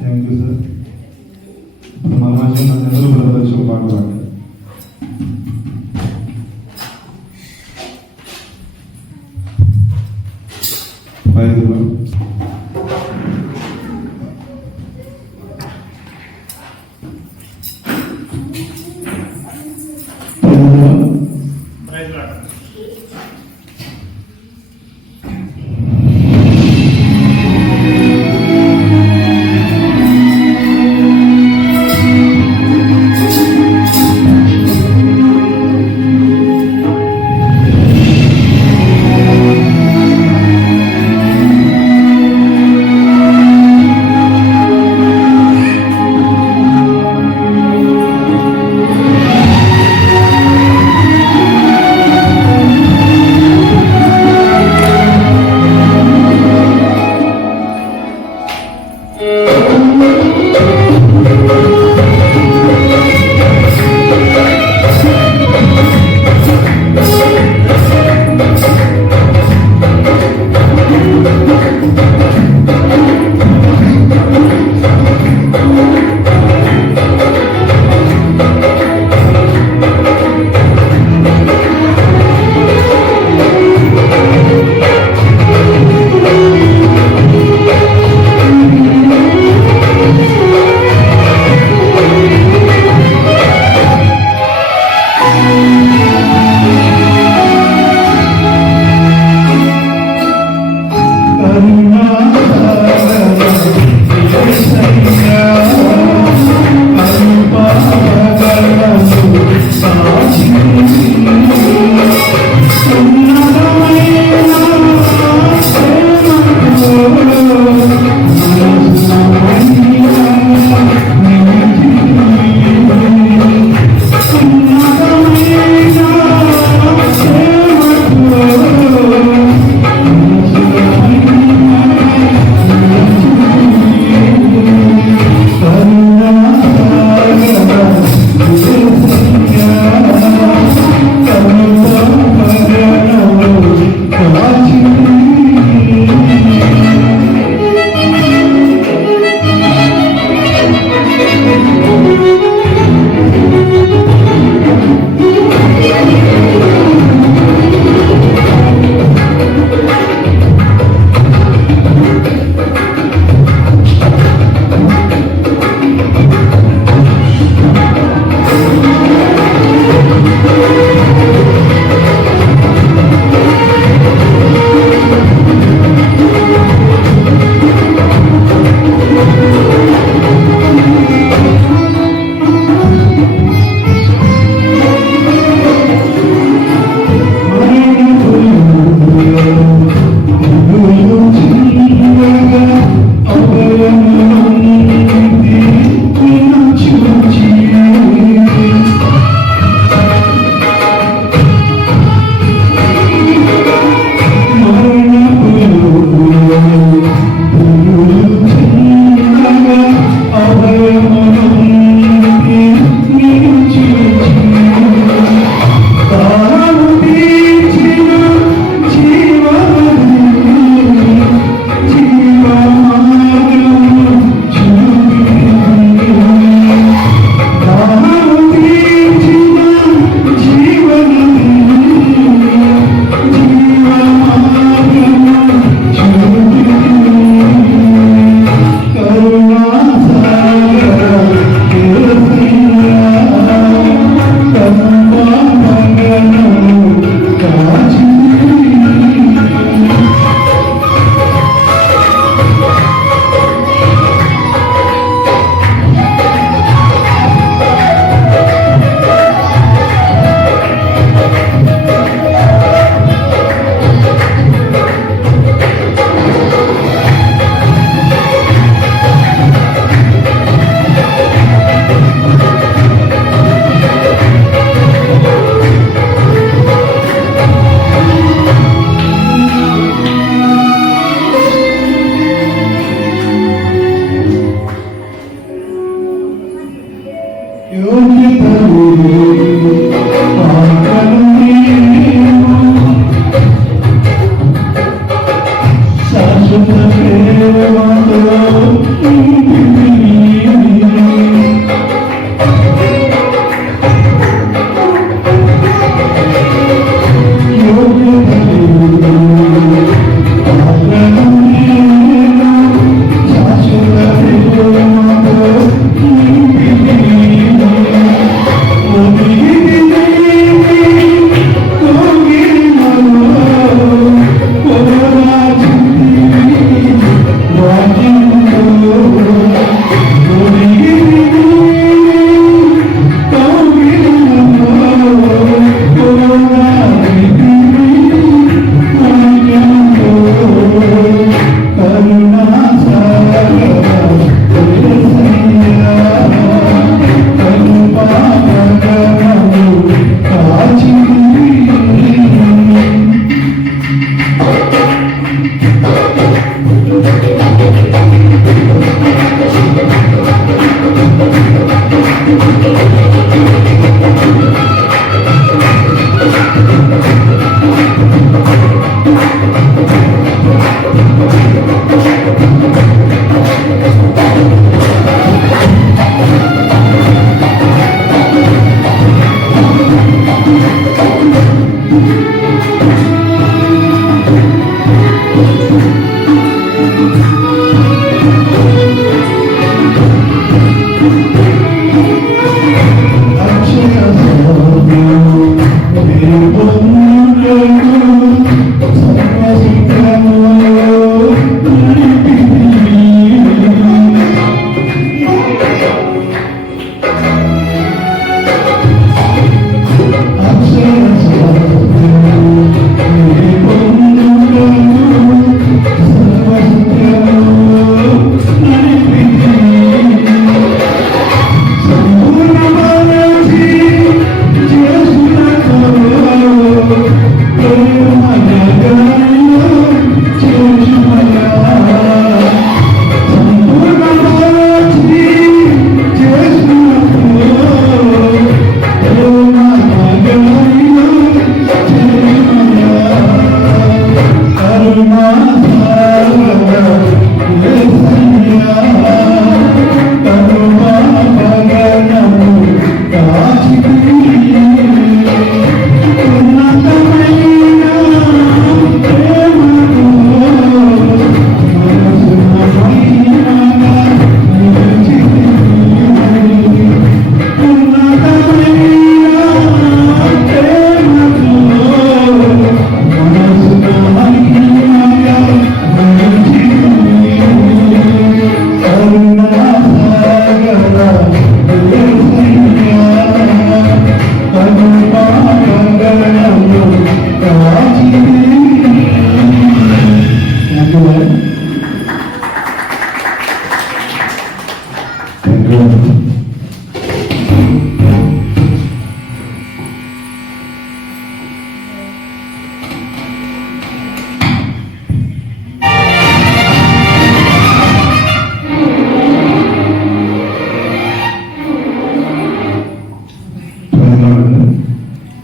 Thank you sir. మన మధ్య అందరూ బ్రదర్స్ పాల్గొనండి.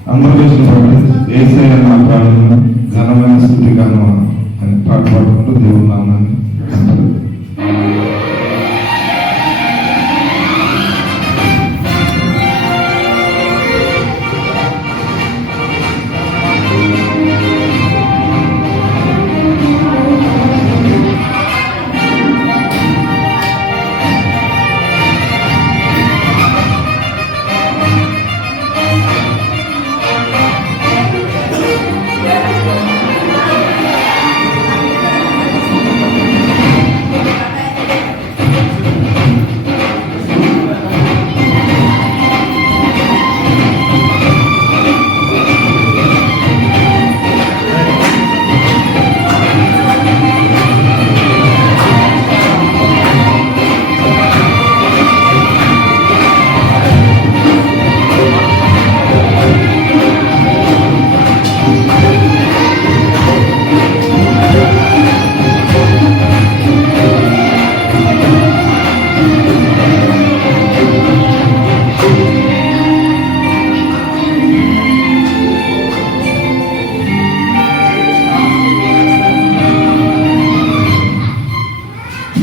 అందరూ చేసిన పాట ఏసయ్య నా ప్రాణము ఘనమైన స్థుతిగాను అని పాట పాడుకుంటూ దేవుడు నామాన్ని అంటారు.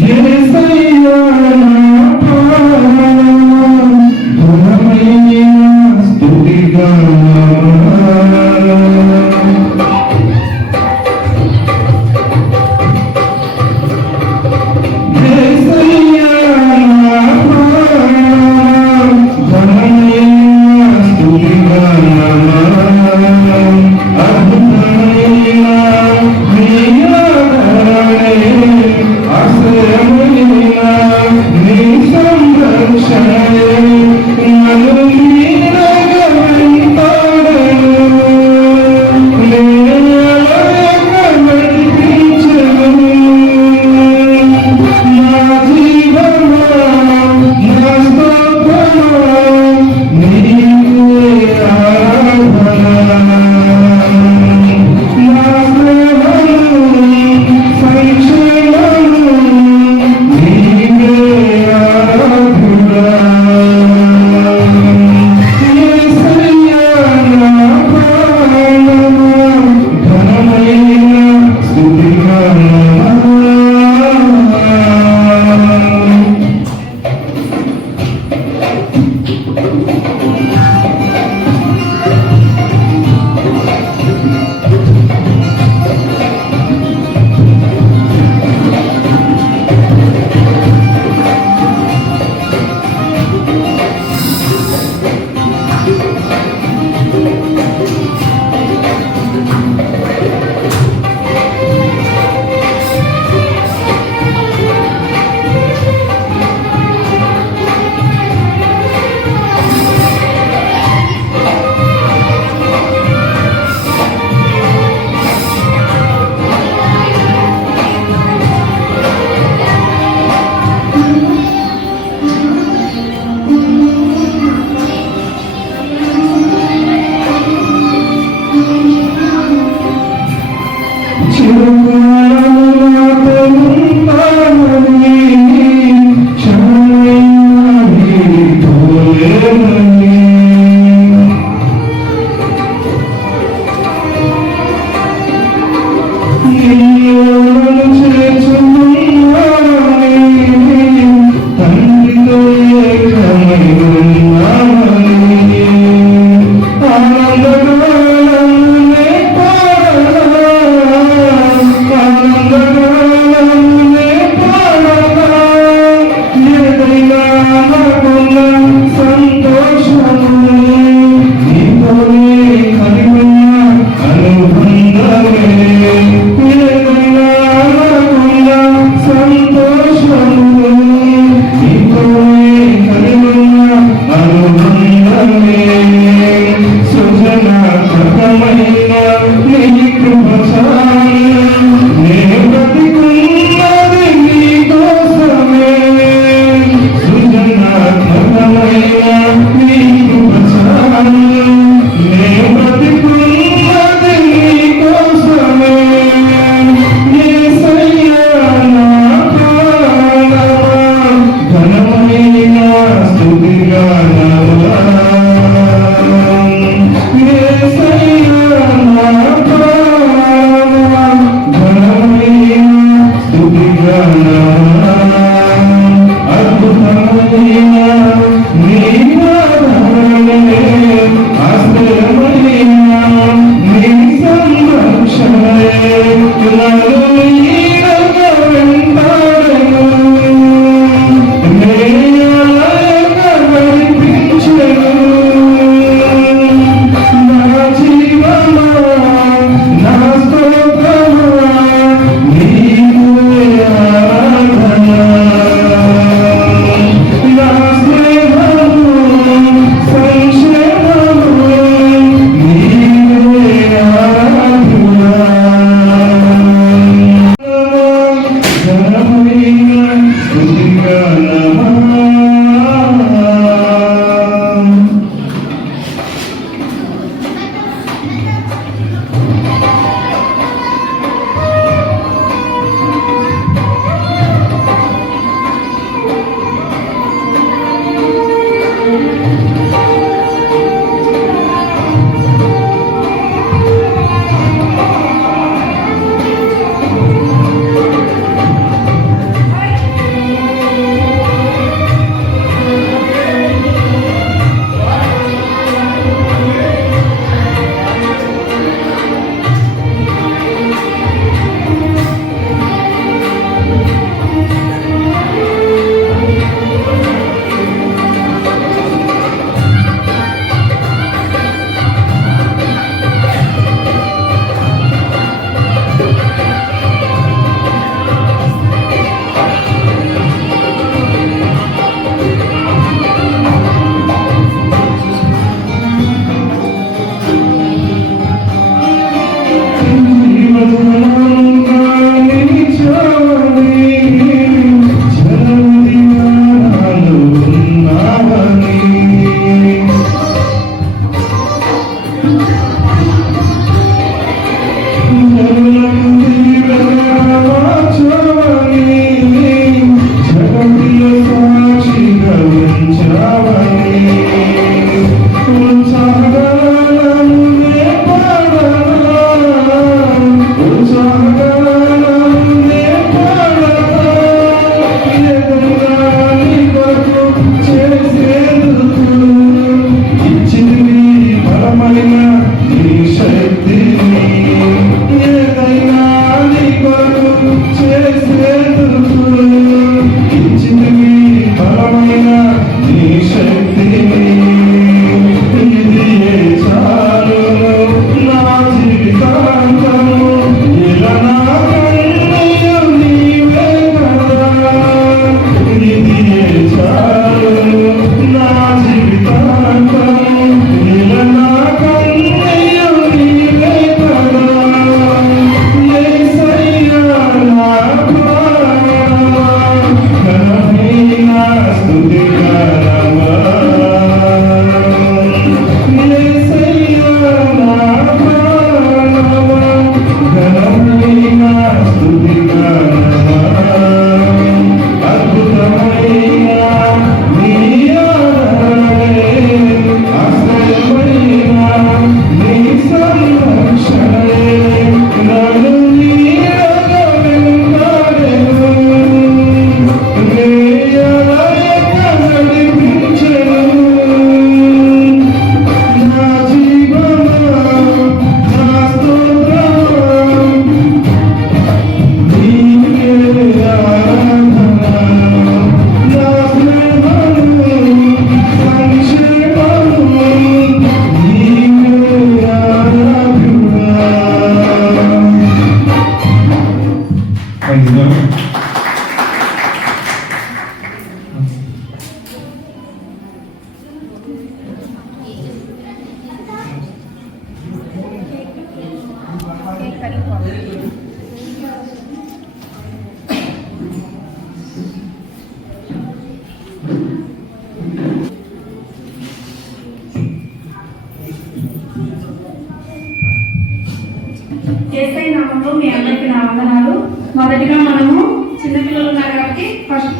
యేసయ్యా నా ప్రాణమా, ఘనమైన స్తుతిగానమా.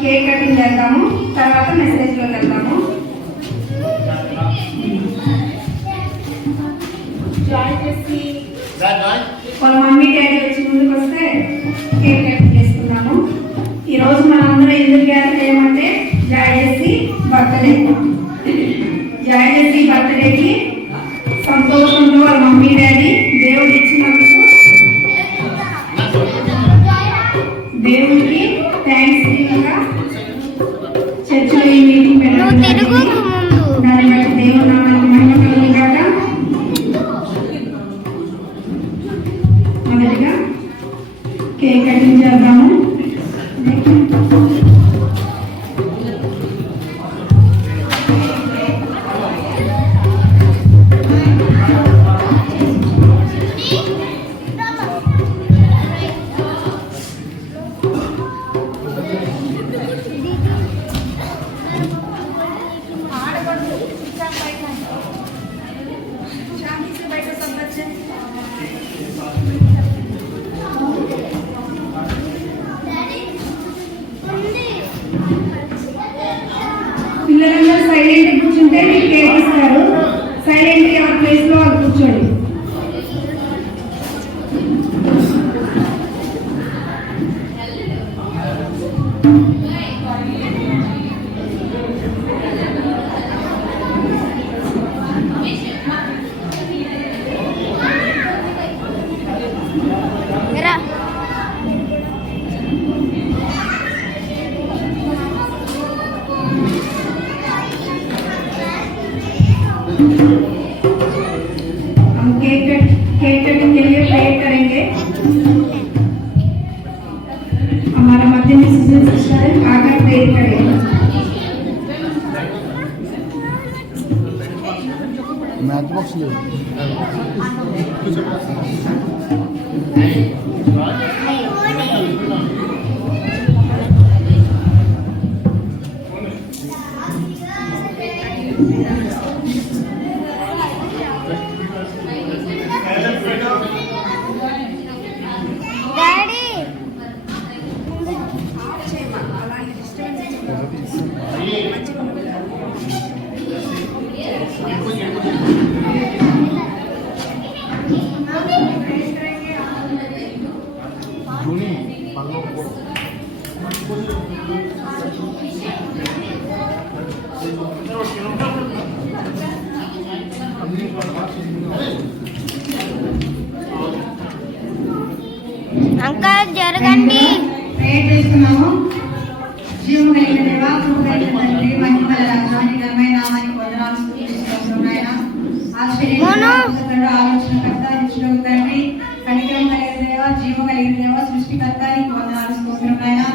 కేక్ కటింగ్ చేద్దాము, తర్వాత మెసేజ్లోకి వెళ్దాము. జాయ్ చేసి వాళ్ళ మమ్మీ డాడీ వచ్చి ముందుకు వస్తే కేక్ కటింగ్ చేసుకున్నాము. ఈరోజు మనందరం ఎందుకు గ్యాదర్ చేయమంటే జాయ్ బర్త్డే. జాయ్ బర్త్డేకి సంతోషంతో వాళ్ళ మమ్మీ డాడీ దేవుడు ఇచ్చినందుకు దేవుడికి థ్యాంక్స్ గా చర్చలో ఈ మీటింగ్ పెట్టడం దాన్ని బట్టి దేవుడు నామానికి మహిమ కలుగుగాక. మొదటిగా కేక్ కటింగ్ చేద్దాము. పిల్లలందరూ సైలెంట్ కూర్చుంటే మీకు కేక్ ఇస్తారు. సైలెంట్ ఎవరి ప్లేస్ లో వాళ్ళు కూర్చోండి. हम केक कटिंग के लिए प्रेयर करेंगे. हमारा मध्य में सिस्टर आकर प्रेयर करेंगे. मैच बॉक्स ले అంకల్ జరగండి. ప్రేయర్ చేస్తున్నాము. జీవము కలిగిన దేవా, కృప కలిగిన తండ్రి, మహిమ గల రాజాని ఘనమైన నామానికి వందనాలు స్తుతిస్తున్నాము నాయనా. ఆశ్చర్యకరుడు, ఆలోచనకర్త, ఇచ్చుటకు తండ్రి, కనికరం కలిగిన దేవా, జీవము కలిగిన దేవా, సృష్టికర్త, నీకు వందనాలు స్తుతిస్తున్నాము నాయనా.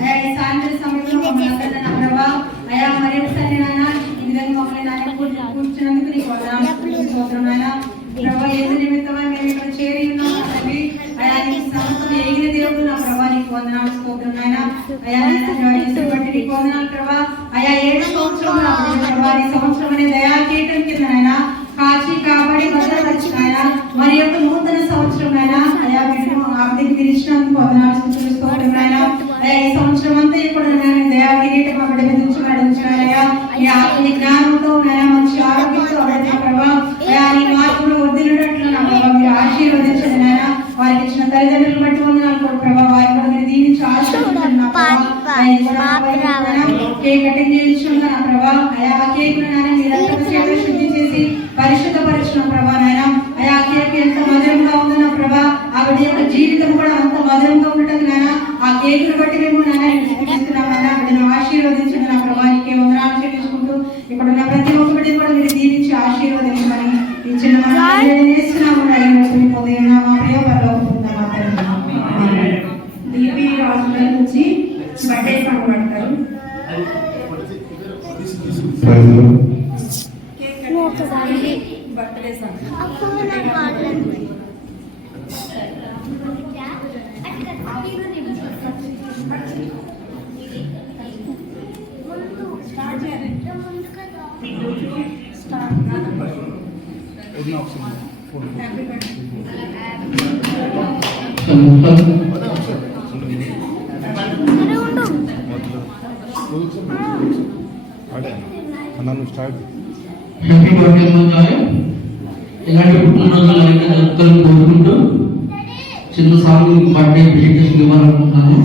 అయా ఈ సాయంత్రం సమయంలో మమ్మల్ని అందరినీ నా ప్రభా అయా మరి ఒకసారి నాయనా ఈ విధంగా మమ్మల్ని నాయన కూర్చున్నందుకు నీకు వందనాలు స్తుతిస్తున్నాము నాయనా. ప్రభా ఏది నిమిత్తమై మేము ఇక్కడ చేరి ఉన్నాము తండ్రి. అయా నీకు సమస్తం ఎరిగిన దేవుడు నా ప్రభా, నీకు వందనాలు స్తోత్రం నాయనా. అయా బట్టి నీకు వందనాలు ప్రభా. అయా 7 సంవత్సరం ప్రభా, ఈ సంవత్సరం అనే దయాకీటం కింద నాయనా కాచి కాబడి భద్రపరిచి నాయనా మరి యొక్క నూతన సంవత్సరం నాయనా అయా బిడ్డను ఆవిడకి మీరు ఇచ్చినందుకు వందనాలు స్తోత్రం నాయనా. అయా ఈ సంవత్సరం అంతా ఇప్పుడు నాయన దయాకీటం ఆ బిడ్డ మీద ఉంచున్నాయా. ఈ ఆత్మీయ జ్ఞానంతో నాయనా మంచి ఆరోగ్యంతో ఆవిడ ప్రభా అయా నీ మార్పులు వదిలినట్లు నా ప్రభా మీరు ఆశీర్వదించండి నాయనా. వారికి ఇచ్చిన తల్లిదండ్రులు బట్టి వందనాలు ప్రభా, వారి కూడా మీరు దీవించి ఆశీర్వదించండి నా ప్రభా. కేక్ కటింగ్ చేయించుకున్నా నా ప్రభా. అయా ఆ కేక్ నాయన మీరంతా చేతులు శుద్ధి చేసి పరిశుద్ధపరిచిన ప్రభా నాయన. అయా కేక్ ఎంత మధురంగా ఉందో నా ప్రభా, ఆవిడ యొక్క జీవితం కూడా అంత మధురంగా ఉండటం నాయన ఆ కేక్ ను బట్టి మేము నాయన ఇస్తున్నాం నాయన. ఆవిడను ఆశీర్వదించండి నా ప్రభా, నీకే వందనాలు చెల్లించుకుంటూ ఇక్కడ ఉన్న ప్రతి ఒక్కటి కూడా మీరు దీవించి ఆశీర్వదించమని ఇచ్చిన నేస్తున్నాము దీపి రాజు గారి నుంచి బర్త్డే సాంగ్ పాడతారు. బర్త్డే సాంగ్ అన్న స్టార్ట్. Happy birthday Joy. ఇలాంటి పుట్టినరోజులు అయితే జరుపుకోవాలని కోరుకుంటూ చిన్న సాంగ్ బర్త్డే ప్రెజెంటేషన్ ఇవ్వాలనుకుంటున్నాను.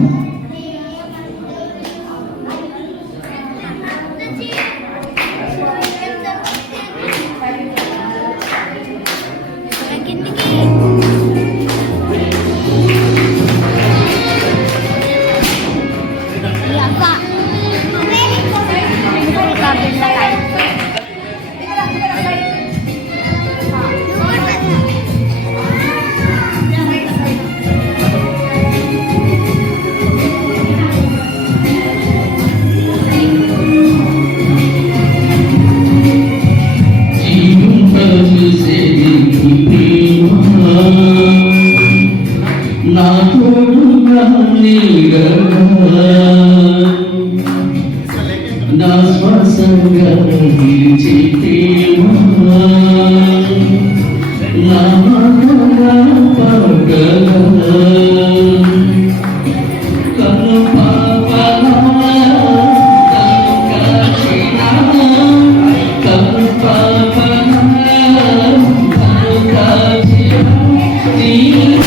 నా శ్వాసంగా నిలిచి ప్రేమ నా మగగా పగల కను పాపల కను కాచిన కను పాపల కను కాచిన నీ ప్రేమ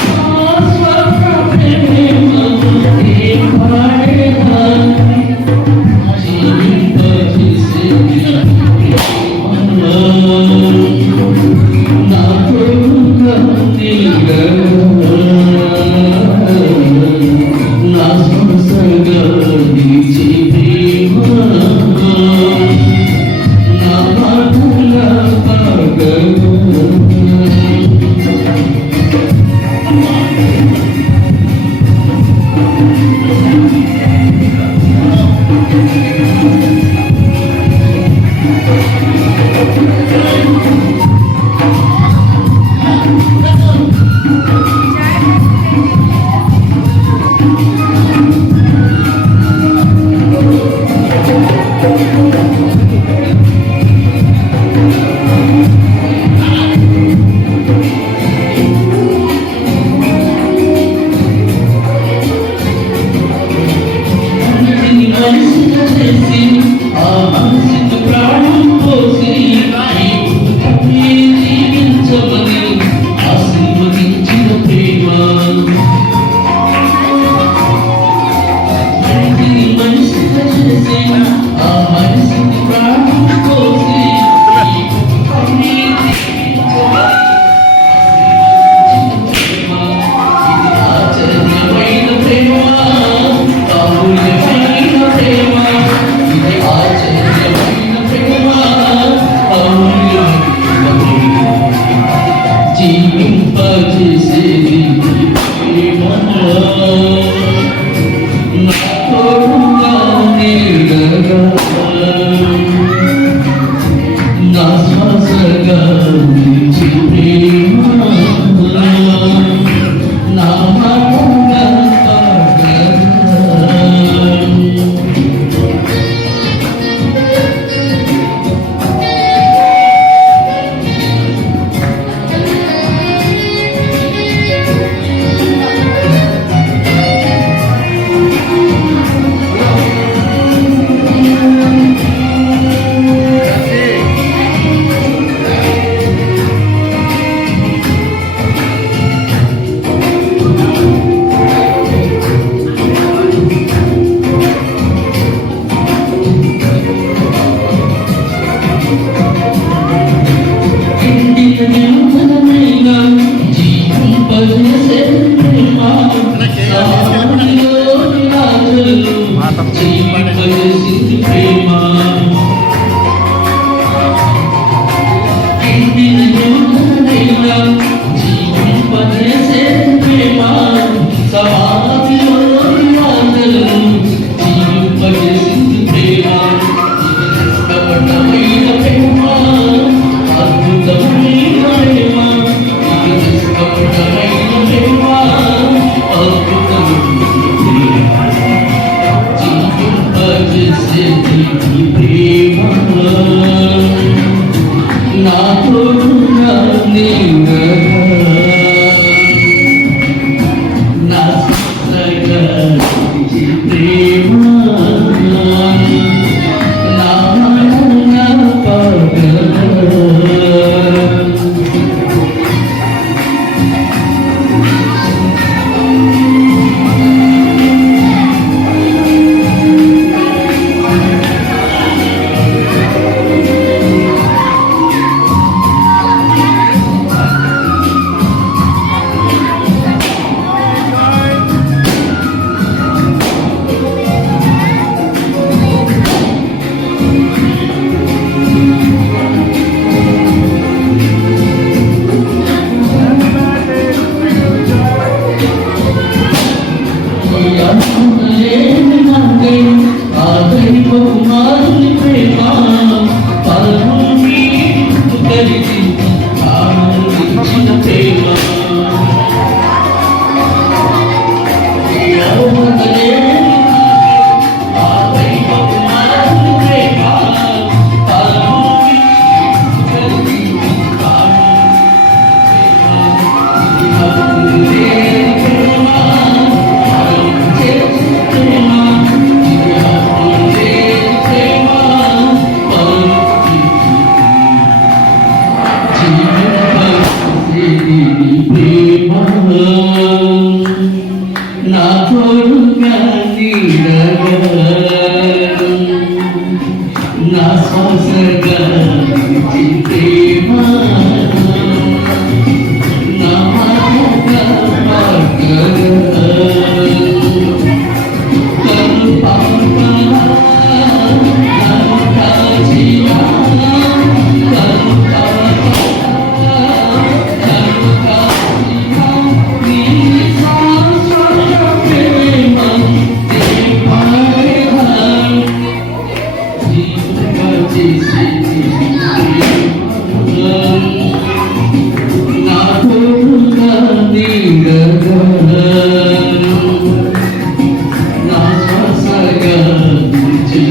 Thank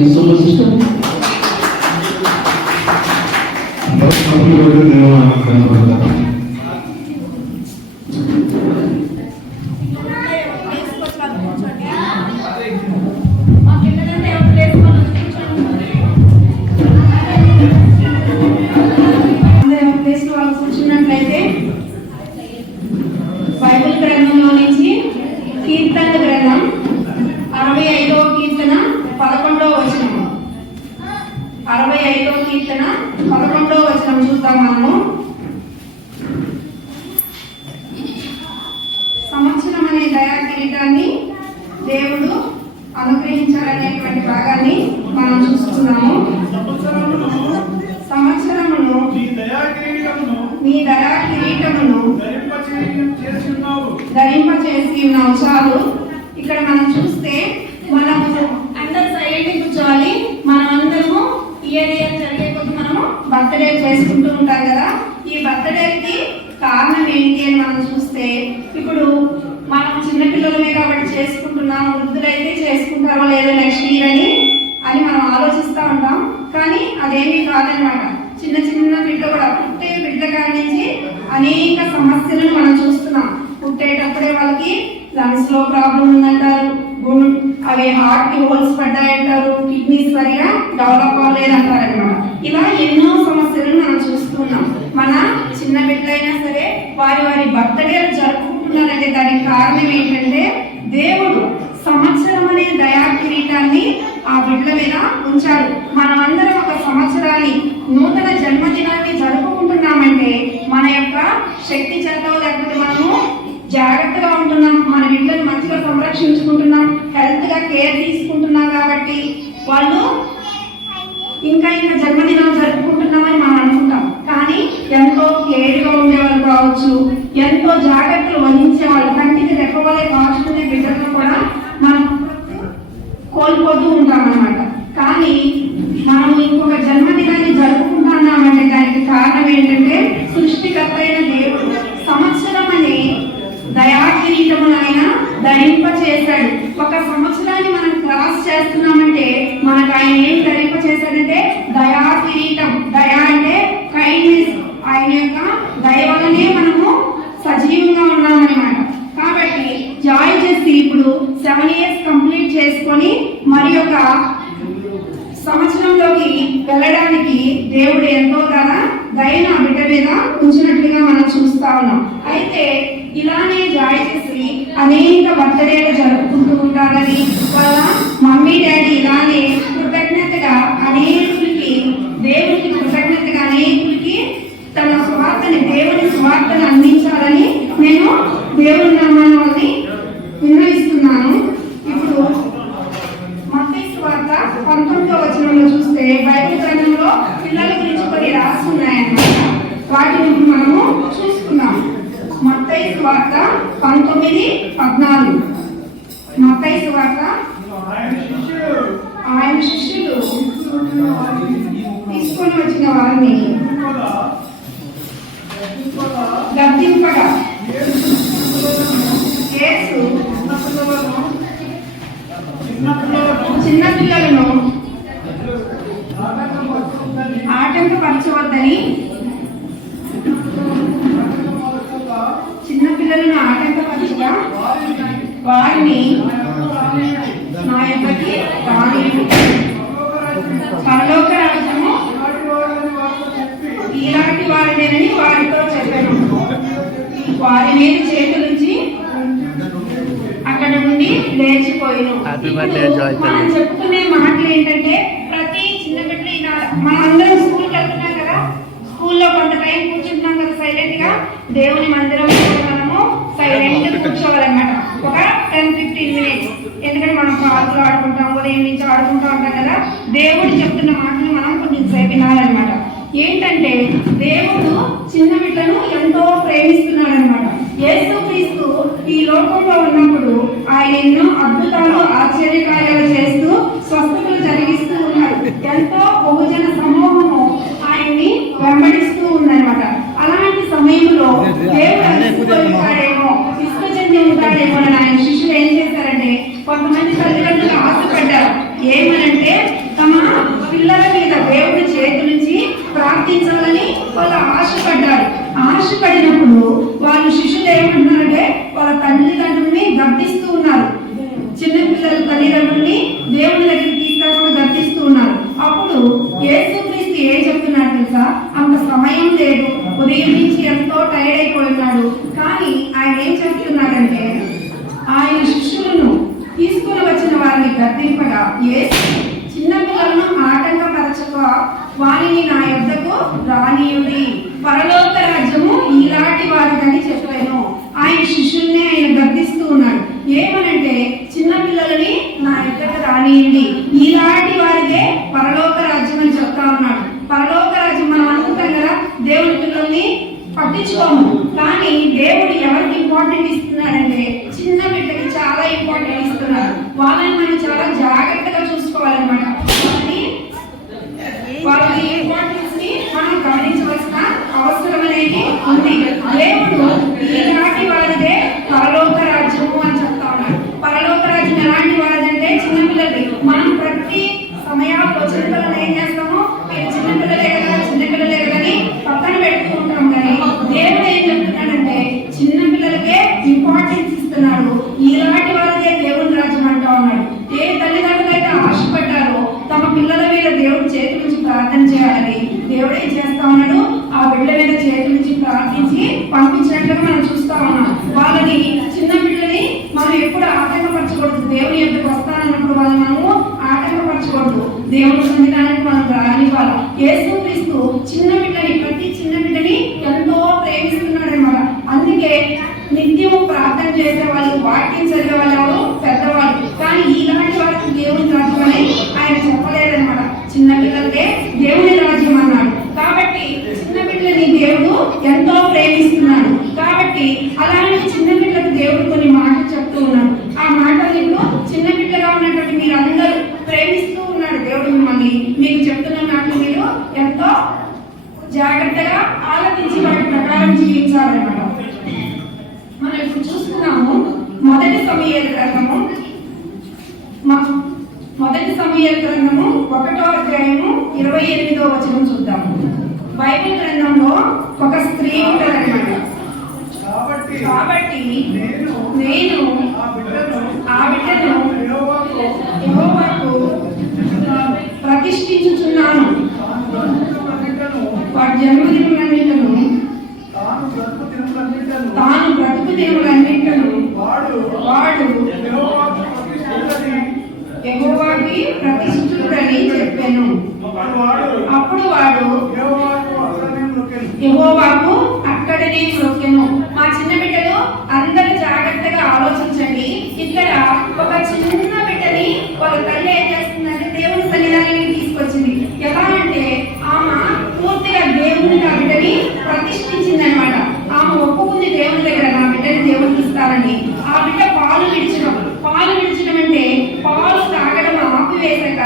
you so much, sister. కూర్చున్నట్లయితే బైబిల్ గ్రంథంలో నుంచి కీర్తన గ్రంథం 65వ కీర్తన 11వ వచనం 65వ కీర్తన 11వ వచనం చూద్దాం మనము. సంవత్సరం అనే దయా కిరీటాన్ని దేవుడు అనుగ్రహించాలనేటువంటి భాగాన్ని మనం చూస్తున్నాము. సంవత్సరమును నీ దయా కిరీటమును ధరింపచేసి ఉన్నావు. చాలు. ఇక్కడ మనం చూస్తే మనము అందరూ సైలెంట్ కూర్చోవాలి. మనం అందరము ఇయర్ జరిగే కొద్ది మనము బర్త్డే చేసుకుంటూ ఉంటాం కదా. ఈ బర్త్డేకి కారణం ఏంటి అని మనం చూస్తే, ఇప్పుడు మనం చిన్నపిల్లలమే కాబట్టి చేసుకుంటున్నాం, వృద్ధులైతే చేసుకుంటారో లేదో నెక్స్ట్ ఇయర్ అని మనం ఆలోచిస్తూ ఉంటాం. కానీ అదేమీ కాదనమాట. చిన్న చిన్న బిడ్డ కూడా పుట్టే బిడ్డ కాడి నుంచి అనేక సమస్యలను మనం చూస్తున్నాం. పుట్టేటప్పుడే వాళ్ళకి లంగ్స్ లో ప్రాబ్లం ఉందంటారు, అవి హార్ట్ కి హోల్స్ పడ్డాయంటారు, కిడ్నీస్ సరిగా డెవలప్ అవ్వలేదంటారు అనమాట. ఇలా ఎన్నో సమస్యలను మనం చూస్తున్నాం. మన చిన్న బిడ్డలైనా సరే వారి వారి బర్త్డేలు జరుపుకుంటున్నారంటే దానికి కారణం ఏంటంటే దేవుడు సంవత్సరం అనే దయా కిరీటాన్ని ఆ బిడ్డల మీద ఉంచాడు. మనమందరం ఒక సంవత్సరాన్ని నూతన జన్మదినాన్ని జరుపుకుంటున్నామంటే మన యొక్క శక్తి చేత, లేకపోతే మనము జాగ్రత్తగా ఉంటున్నాం, మన బిడ్డలను మంచిగా సంరక్షించుకుంటున్నాం, హెల్త్ గా కేర్ తీసుకుంటున్నాం కాబట్టి వాళ్ళు ఇంకా జన్మదినం జరుపుకుంటున్నామని మనం అనుకుంటాం. కానీ ఎంతో కేర్గా ఉండేవాళ్ళు కావచ్చు, ఎంతో జాగ్రత్తలు వహించే వాళ్ళు, కంటికి రెప్పవలే కాచుకునే బిడ్డలను కూడా మనం కోల్పోతూ ఉంటాం అన్నమాట. కానీ మనం ఇంకొక జన్మదినాన్ని జరుపుకుంటున్నామంటే దానికి కారణం ఏంటంటే సృష్టికర్త అయిన దేవుడు సంవత్సరం అనే దయా కిరీటమును ఆయన ధరింప చేశాడు. ఒక సంవత్సరాన్ని మనం క్రాస్ చేస్తున్నామంటే మనకు ఆయన ఏం ధరింప చేశాడంటే దయా కిరీటం. దయా అంటే కైండ్నెస్. ఆయన యొక్క దయ వల్లనే మనము సజీవంగా ఉన్నామన్నమాట. కాబట్టి జాయిన్ చేసి ఇప్పుడు 7 years కంప్లీట్ చేసుకొని మరి ఒక సంవత్సరంలోకి వెళ్ళడానికి దేవుడు ఎంతో దయను ఆ బిడ్డ మీద ఉంచినట్లుగా మనం చూస్తా ఉన్నాం. అయితే ఇలానే జాయ్ చేసి అనేక బర్త్డేలు జరుపుకుంటూ ఉంటారని, వాళ్ళ మమ్మీ డాడీ ఇలానే కృతజ్ఞతగా అనేకులకి, దేవుడికి కృతజ్ఞతగా అనేకులకి తన స్వార్థని, దేవుని స్వార్థను అందించాలని నేను దేవుని నామాన్ని విన్నవిస్తున్నాను. ఇప్పుడు మత్తయి సువార్త 19వ వచనంలో చూస్తే బైబిల్ గ్రంథంలో పిల్లల గురించి కొన్ని రాసి ఉన్నాయన్నమాట. వాటిని మనము చూసుకున్నాం. మత్తయి సువార్త 19:14. మత్తయి సువార్త ఆయన శిష్యులు తీసుకొని వచ్చిన వారిని గద్దింపగా యేసు చిన్నపిల్లలను ఆటంకపరచవద్దని, చిన్నపిల్లలను ఆటంకపరచగా వారిని నా యొక్కకి రానివ్వండి, పరలోక రాజ్యము ఇలాంటి వారిదేనని వారితో చెప్పాను. వారి మీద చేతులుంచి అక్కడ నుండి లేచిపోయాను. మనం చెప్పుకునే మాటలు ఏంటంటే ప్రతి చిన్న బిడ్డ ఇలా మనం అందరం స్కూల్కి వెళ్తున్నాం కదా, స్కూల్లో కొంత టైం కూర్చుంటున్నాం కదా సైలెంట్ గా. దేవుని మందిరంలో మనము సైలెంట్ గా కూర్చోవాలన్నమాట ఒక 10-15 minutes. ఎందుకంటే మనం పార్కులు ఆడుకుంటాం, ఉదయం నుంచి ఆడుకుంటూ ఉంటాం కదా. దేవుడు చెప్తున్న మాటలు మనం కొంచెం సేపు వినాలన్నమాట. ఏంటంటే దేవుడు చిన్న బిడ్డను ఎంతో ప్రేమిస్తున్నాడు అనమాట. యేసుక్రీస్తు ఈ లోకంలో ఉన్నప్పుడు ఆయన ఎన్నో అద్భుతాలు, ఆశ్చర్యకార్యాలు చేస్తూ స్వస్థతలు జరిగిస్తూ ఉన్నాడు. ఎంతో బహుజన సమూహము ఆయన్ని వెంబడిస్తూ ఉన్నారు. దేవుడు అలసిపోతాడేమో, విసుగు చెంది ఉంటాడేమో అని ఆయన శిష్యులు ఏం చేశారంటే, కొంతమంది తల్లిదండ్రులు ఆశపడ్డారు. ఏమనంటే తమ పిల్లల మీద దేవుడి చేతి నుంచి ప్రార్థించాలని వాళ్ళు ఆశపడ్డారు. ఆశపడినప్పుడు వాళ్ళు శిష్యులు ఏమంటున్నారంటే వాళ్ళ తల్లిదండ్రుల్ని గద్దిస్తూ ఉన్నారు. చిన్న పిల్లల తల్లిదండ్రుల్ని దేవుడి దగ్గరికి తీసుకురాకుండా గద్దిస్తూ ఉన్నారు. అప్పుడు యేసుక్రీస్తు ఏం చెప్తున్నాడు తెలుసా? అంత సమయం లేదు, ఉదయం నుంచి ఎంతో టైర్డ్ అయిపోయినాడు. కానీ ఆయన ఏం చెప్తున్నాడంటే ఆయన శిష్యులను తీసుకుని వచ్చిన వారిని గద్దింపగా, యేసు చిన్న పిల్లలను ఆటంకపరచక వారిని నా యొద్దకు రానియుడి, పరలోక రాజ్యము ఇలాంటి వారిదని చెప్పాను. ఆయన శిష్యుల్ని ఆయన గద్దిస్తూ ఉన్నాడు. ఏమనంటే చిన్న పిల్లలని నా యొద్దకు రానియండి, ఇలాంటి వారిదే పరలోక రాజ్యం అని చెప్తా ఉన్నాడు. పరలోక రాజ్యం మనం అనుకుంటాం కదా, దేవుడి పిల్లల్ని పట్టించుకోము. కానీ దేవుడు ఎవరికి ఇంపార్టెంట్ ఇస్తున్నాడంటే చిన్న బిడ్డకి చాలా ఇంపార్టెంట్ ఇస్తున్నాడు. వాళ్ళని మనం చాలా జాగ్రత్తగా చూసుకోవాలన్నమాట. వాళ్ళ ఇంపార్టెన్స్ ని మనం గమనించవలసిన అవసరం అనేది ఉంది. దేవుడు ఈనాటి వారిదే పరలోక రాజ్యము అని చెప్తా ఉన్నాడు. పరలోక రాజ్యం ఎలాంటి వారిదంటే చిన్నపిల్లలది. మనం ప్రతి సమయాల్లో చిన్నపిల్లలు ఏం చేస్తామో, మీరు చిన్నపిల్లలే కదా చిన్నపిల్లలే కదా అని పక్కన పెట్టుకుంటాం. కానీ దేవుడు ఏం చెప్తున్నాడంటే చిన్నపిల్లలకే ఇంపార్టెన్స్ ఇస్తున్నాడు. ఈనాటి వారిదే దేవుని రాజ్యం అంటా ఉన్నాడు. ఏ తల్లిదండ్రులు అయితే ఆశపడ్డారో తమ పిల్లల మీద దేవుడి చేతి నుంచి ప్రార్థన చేయాలని దేవుడు ఏం చేస్తా ఉన్నాడు? ఆ బిడ్డ మీద చేతి నుంచి ప్రార్థించి పంపించినట్లుగా మనం చూస్తా ఉన్నాం. వాళ్ళని చిన్న బిడ్డని మనం ఎప్పుడు ఆటంకపరచకూడదు. దేవుని ఎదురుకు వస్తానన్నప్పుడు వాళ్ళని మనము ఆటంకపరచకూడదు. దేవుడి సన్నిధానానికి మనం రానివ్వాలి. యేసుక్రీస్తు చిన్న బిడ్డని, ప్రతి చిన్న బిడ్డని ఎంతో ప్రేమిస్తున్నాడు అన్నమాట. అందుకే నిత్యము ప్రార్థన చేసే వాళ్ళు, వాక్యం చదివే వాళ్ళు పెద్దవాళ్ళు. కానీ ఈనాటి వారికి దేవుని రాజ్యం అని ఆయన చెప్పలేదన్నమాట. చిన్న పిల్లలకే దేవుని రాజ్యం అన్నాడు. కాబట్టి చిన్న బిడ్డలని దేవుడు ఎంతో ప్రేమిస్తున్నాడు. కాబట్టి అలాంటి చిన్న బిడ్డలకు దేవుడు కొన్ని మాటలు చెప్తూ ఉన్నాడు. ఆ మాటలు ఇప్పుడు చిన్న బిడ్డగా ఉన్నటువంటి మీరు అందరూ ప్రేమిస్తూ ఉన్నాడు దేవుడు మిమ్మల్ని. మీకు చెప్తున్న మాటలు మీరు ఎంతో జాగ్రత్తగా ఆలోచించి వాటి ప్రకారం జీవించాలన్నమాట. మనం ఇప్పుడు చూస్తున్నాము మొదటి సమూయేలు గ్రంథము 1వ అధ్యాయము 28వ వచనం చూద్దాము. బైబిల్ గ్రంథంలో ఒక స్త్రీ ఉంటారన్నమాట. కాబట్టి నేను ఆ బిడ్డను యెహోవాకు ప్రతిష్ఠించుచున్నాను. వాడి జన్మదినములన్నిటను, తాను బ్రతుకు దినములన్నిటను వాడు యెహోవాకి ప్రతిష్ఠితుడని చెప్పాను. అప్పుడు వాడు యెహోవాకు అక్కడనే మొక్కెను. మా చిన్న బిడ్డలు అందరూ జాగ్రత్తగా ఆలోచించండి. ఇక్కడ ఒక చిన్న బిడ్డని వాళ్ళ తల్లి ఏం చేస్తుందంటే దేవుని సన్నిధానానికి తీసుకొచ్చింది. ఎలా అంటే ఆమె పూర్తిగా దేవునికి ఆ బిడ్డని ప్రతిష్ఠించింది అనమాట. ఆమె ఒప్పుకుంది దేవుని దగ్గర నా బిడ్డని దేవునికి ఇస్తారని. ఆ బిడ్డ పాలు విడిచడం అంటే పాలు తాగడం ఆపివేశాక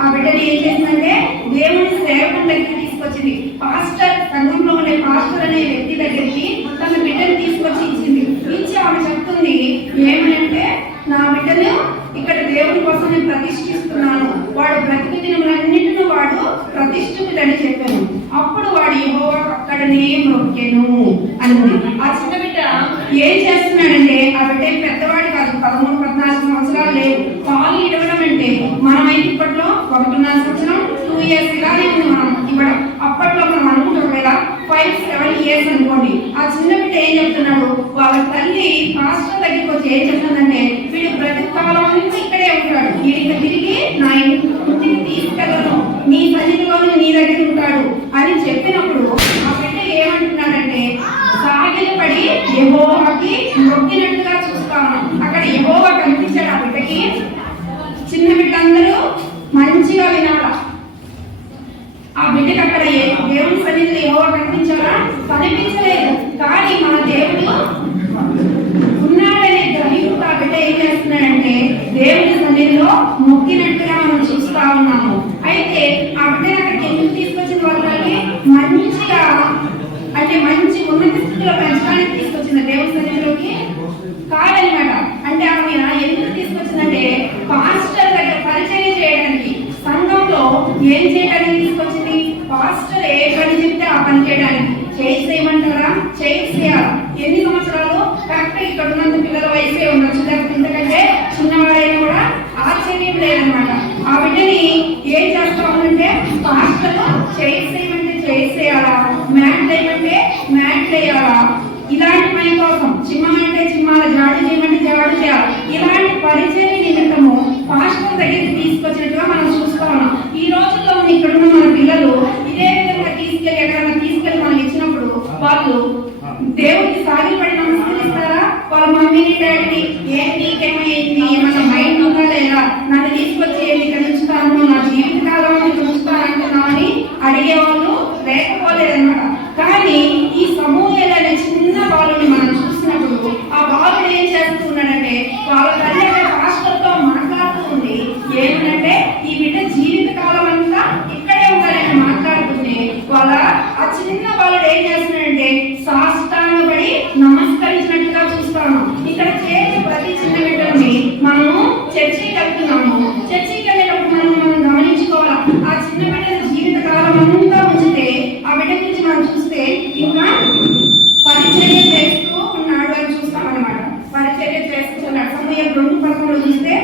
ఆ బిడ్డని ఏం చేసిందంటే దేవుని సేవకుని దగ్గరికి తీసుకొచ్చింది. పాస్టర్, సంఘంలో ఉండే పాస్టర్ అనే వ్యక్తి దగ్గరికి తన బిడ్డని తీసుకొచ్చి ఇచ్చింది. ఇచ్చి ఆమె చెప్తుంది ఏమనంటే నా బిడ్డను ఇక్కడ దేవుని కోసం నేను ప్రతిష్ఠిస్తున్నాను. వాడు బ్రతికి దినములన్నింటినీ వాడు ప్రతిష్ఠితుడని చెప్పాను. అప్పుడు వాడు యెహోవాకు అక్కడనే మొక్కెను అన్నది. ఆ చిన్న బిడ్డ ఏం చేస్తున్నాడంటే ఆ బిడ్డ పెద్దవాడి కాదు, 13-14 సంవత్సరాలు లేవు. పాలు ఇవ్వడం అంటే మనమైతే ఇప్పట్లో 1.5 సంవత్సరం 2 years ఇలానే ఉంది మనం ఇవ్వడం. అప్పట్లో మనం అనుకుంటాం కదా 5-7 years అనుకోండి. ఆ చిన్న బిడ్డ ఏం చెప్తున్నాడు? వాళ్ళ తల్లి పాస్టర్ దగ్గరికి వచ్చి ఏం చెప్తుందంటే వీడు బ్రతికాలం ఇక్కడే ఉంటాడు, వీడికి తిరిగి నా ఇంటికి తీసుకెళ్ళను, నీ సన్నిధిలోనే నీ దగ్గర ఉంటాడు అని చెప్పినప్పుడు ఆ బిడ్డ ఏమంటున్నాడంటే సాగిలపడి యెహోవాకి మొక్కినట్టుగా చూస్తాను. అక్కడ యెహోవా కనిపించాడు ఆ బిడ్డకి. చిన్న బిడ్డలందరూ మంచిగా వినాల. ఆ బిడ్డకి అక్కడ దేవుని సన్నిధిలో యెహోవా కనిపించాలా? కనిపించలేదు. కానీ మన దేవుడు ఉన్నాడనే గ్రహింపు ఆ బిడ్డ ఏం చేస్తున్నాడంటే దేవుని సన్నిధిలో మొక్కినట్టుగా మనం చూస్తా ఉన్నాము. అయితే ఆ బిడ్డ అక్కడికి ఎందుకు తీసుకొచ్చిన వాళ్ళకి మంచిగా స్థితిలో పెంచడానికి తీసుకొచ్చింది దేవుని సన్నిధిలోకి కాదనమాట. అంటే ఆమె ఎందుకు తీసుకొచ్చిందంటే పాస్టర్ దగ్గర పరిచయం చేయడానికి, సంఘంలో ఏం చేయడానికి తీసుకొచ్చింది. పాస్టర్ ఏ పని చెప్తే ఆ పని చేయడానికి. చేయమంటారా? చేయాలి. ఎన్ని సంవత్సరాలు? కరెక్ట్ ఇక్కడ ఉన్నంత పిల్లల వయసే ఉండొచ్చు, లేకపోతే ఇంతకంటే చిన్నవాడైనా కూడా ఆశ్చర్యం లేదనమాట. ఆ బిడ్డని ఏం చేస్తా ఉందంటే పాస్టర్ చేయమంటే చేయాలా, మ్యాట్ వేయమంటే మ్యాట్ వేయాలా, ఇలాంటి పని కోసం చిమ్మమంటే చిమ్మాల, జాడు చేయమంటే జాడు చేయాలి. ఇలాంటి పరిచయం నిమిత్తము పాస్టర్ దగ్గరికి తీసుకొచ్చినట్టుగా మనం చూస్తా ఉన్నాం. ఈ రోజుల్లో ఇక్కడున్న మన పిల్లలు ఇదే విధంగా తీసుకెళ్ళి ఎక్కడన్నా తీసుకెళ్ళి మనం ఇచ్చినప్పుడు వాళ్ళు దేవుడికి సాగిపడి నమస్కరిస్తారా? వాళ్ళ మమ్మీని డాడీని నీకేమైంది, ఏమన్నా మైండ్ ఉందా లేదా, నన్ను తీసుకొచ్చి ఇక్కడ ఉంచుతాను, నా జీవిత కాలం ఉంచుతానంటున్నామని అడిగేవాళ్ళు లేకపోలేదన్నమాట. కానీ ఈ సమూహేలు అనే చిన్న బాలుని మనం చూసినప్పుడు ఆ బాలుడు ఏం చేస్తున్నాడంటే వాళ్ళ తల్లి పాస్టర్తో మాట్లాడుతూ ఉంది. ఏమంటే ఈ బిడ్డ జీవిత కాలం అంతా ఇక్కడే ఉండాలని మాట్లాడుతుంటే వాళ్ళ ఆ చిన్న బాలుడు ఏం చేస్తున్నాడంటే సాష్టాంగపడి నమస్కరించినట్టుగా చూస్తాము. ఇక్కడ చేసే ప్రతి చిన్న బిడ్డని మనము చర్చికి వెళ్తున్నాము. చర్చికి వెళ్ళేటప్పుడు మనం గమనించుకోవాలి. ఆ చిన్న బిడ్డ జీవిత కాలం అంతా ఉంచితే ఆ బిడ్డ గురించి మనం చూస్తే ఇంకా పరిచర్య చేస్తూ ఉన్నాడు అని చూస్తాం అనమాట. పరిచర్య చేస్తూ ఉన్నాడు. సమయం 2:11 చూస్తే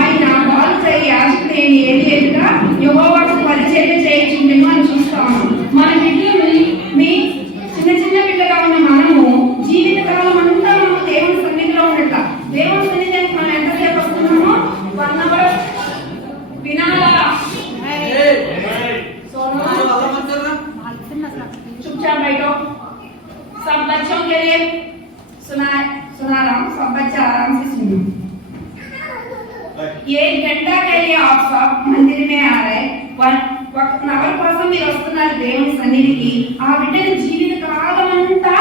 ఆయన వాళ్ళు యాజకుడైన ఏలీయాగా యెహోవాకు పరిచర్య చేయించుండెను అని చూస్తాము. మన బిడ్డలు మీ చిన్న చిన్న బిడ్డగా ఉన్న మనము జీవిత కాలం అంతా మనం దేవుని సన్నిధిలో ఉండట. దేవుని సన్నిధికి మనం ఎంతసేపు వస్తున్నామో 1 అవర్ వినాలా. चुपचाप बैठो, सब बच्चों के लिए सुना रहा हूँ, सब बच्चे आराम से सुनो। 1 घंटा के लिए आप सब मंदिर में आ रहे, 1 అవర్ కోసం మీరు వస్తున్నారు దేవుని సన్నిధికి. ఆ బిడ్డని జీవిత కాలం అంతా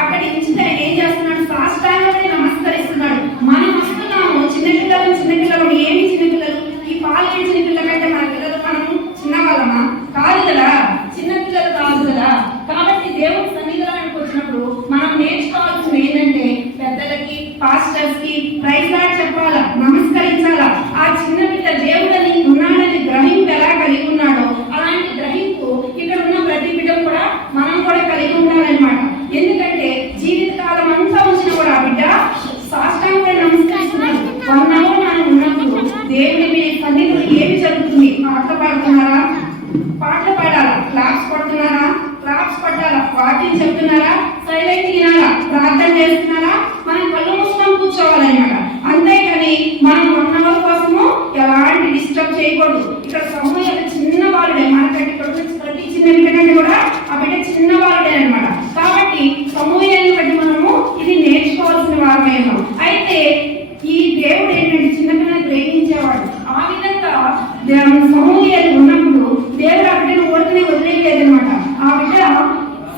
అక్కడ ఉంచితే ఏం చేస్తున్నాడు? సాష్టాంగపడి నమస్కరిస్తున్నాడు. మనం వస్తున్నాము చిన్నపిల్లలు ఏమి చిన్నపిల్లలు, ఈ పాలు చిన్న పిల్లల కంటే మన పిల్లలు మనం చిన్నవాళ్ళమా? కాదు కదా, చిన్నపిల్లలు కాదు కదా. కాబట్టి దేవుని సన్నిధానానికి వచ్చినప్పుడు మనం నేర్చుకోవాల్సింది ఏంటంటే పెద్దలకి పాస్టర్స్ కి ప్రైజ్ లార్డ్ చెప్పాలా, నమస్కరించాలా. ఆ చిన్న బిడ్డ దేవుడని ఉన్నాడని గ్రహింపు ఎలా కలిగి ఉన్నాడో అలాంటి గ్రహింపు ఇక్కడ ఉన్న ప్రతి బిడ్డ కూడా మనం కూడా కలిగి ఉండాలన్నమాట. ఎందుకంటే జీవిత కాలం అంతా వచ్చినా కూడా ఆ బిడ్డ సాష్టాంగంగా నమస్కరిస్తున్నాడు. 1 అవర్ మనం ఉన్నప్పుడు దేవుడి మీ సన్నిధిలో ఏమి జరుగుతుంది? పాటలు పాడుతున్నారా? పాటలు పాడాలా? క్లాప్స్ కొడుతున్నారా? క్లాప్స్ పట్టాలా? వాటిని చెప్తున్నారా? సైలెంట్ వినాలా? ప్రార్థన చేస్తున్నారా? మనం కళ్ళు మూసుకొని కూర్చోవాలన్నమాట. అంతేకాని మనం 1 అవర్ కోసము ఎలాంటి డిస్టర్బ్ చేయకూడదు. ఇక్కడ సమూహం చిన్న వాళ్ళే, మనకంటే ప్రతి చిన్న బిడ్డ కంటే కూడా ఆ బిడ్డ చిన్న వాళ్ళే అనమాట. కాబట్టి సమూహాన్ని బట్టి మనము ఇది నేర్చుకోవాల్సిన వారమే. అయితే ఈ దేవుడు ఏంటంటే చిన్నపిల్లలు ప్రేమించేవాడు. ఆ విధంగా సమూహాలు ఉన్నప్పుడు దేవుడు ఆ బిడ్డను ఓడికనే వదిలేయలేదనమాట. ఆ బిడ్డ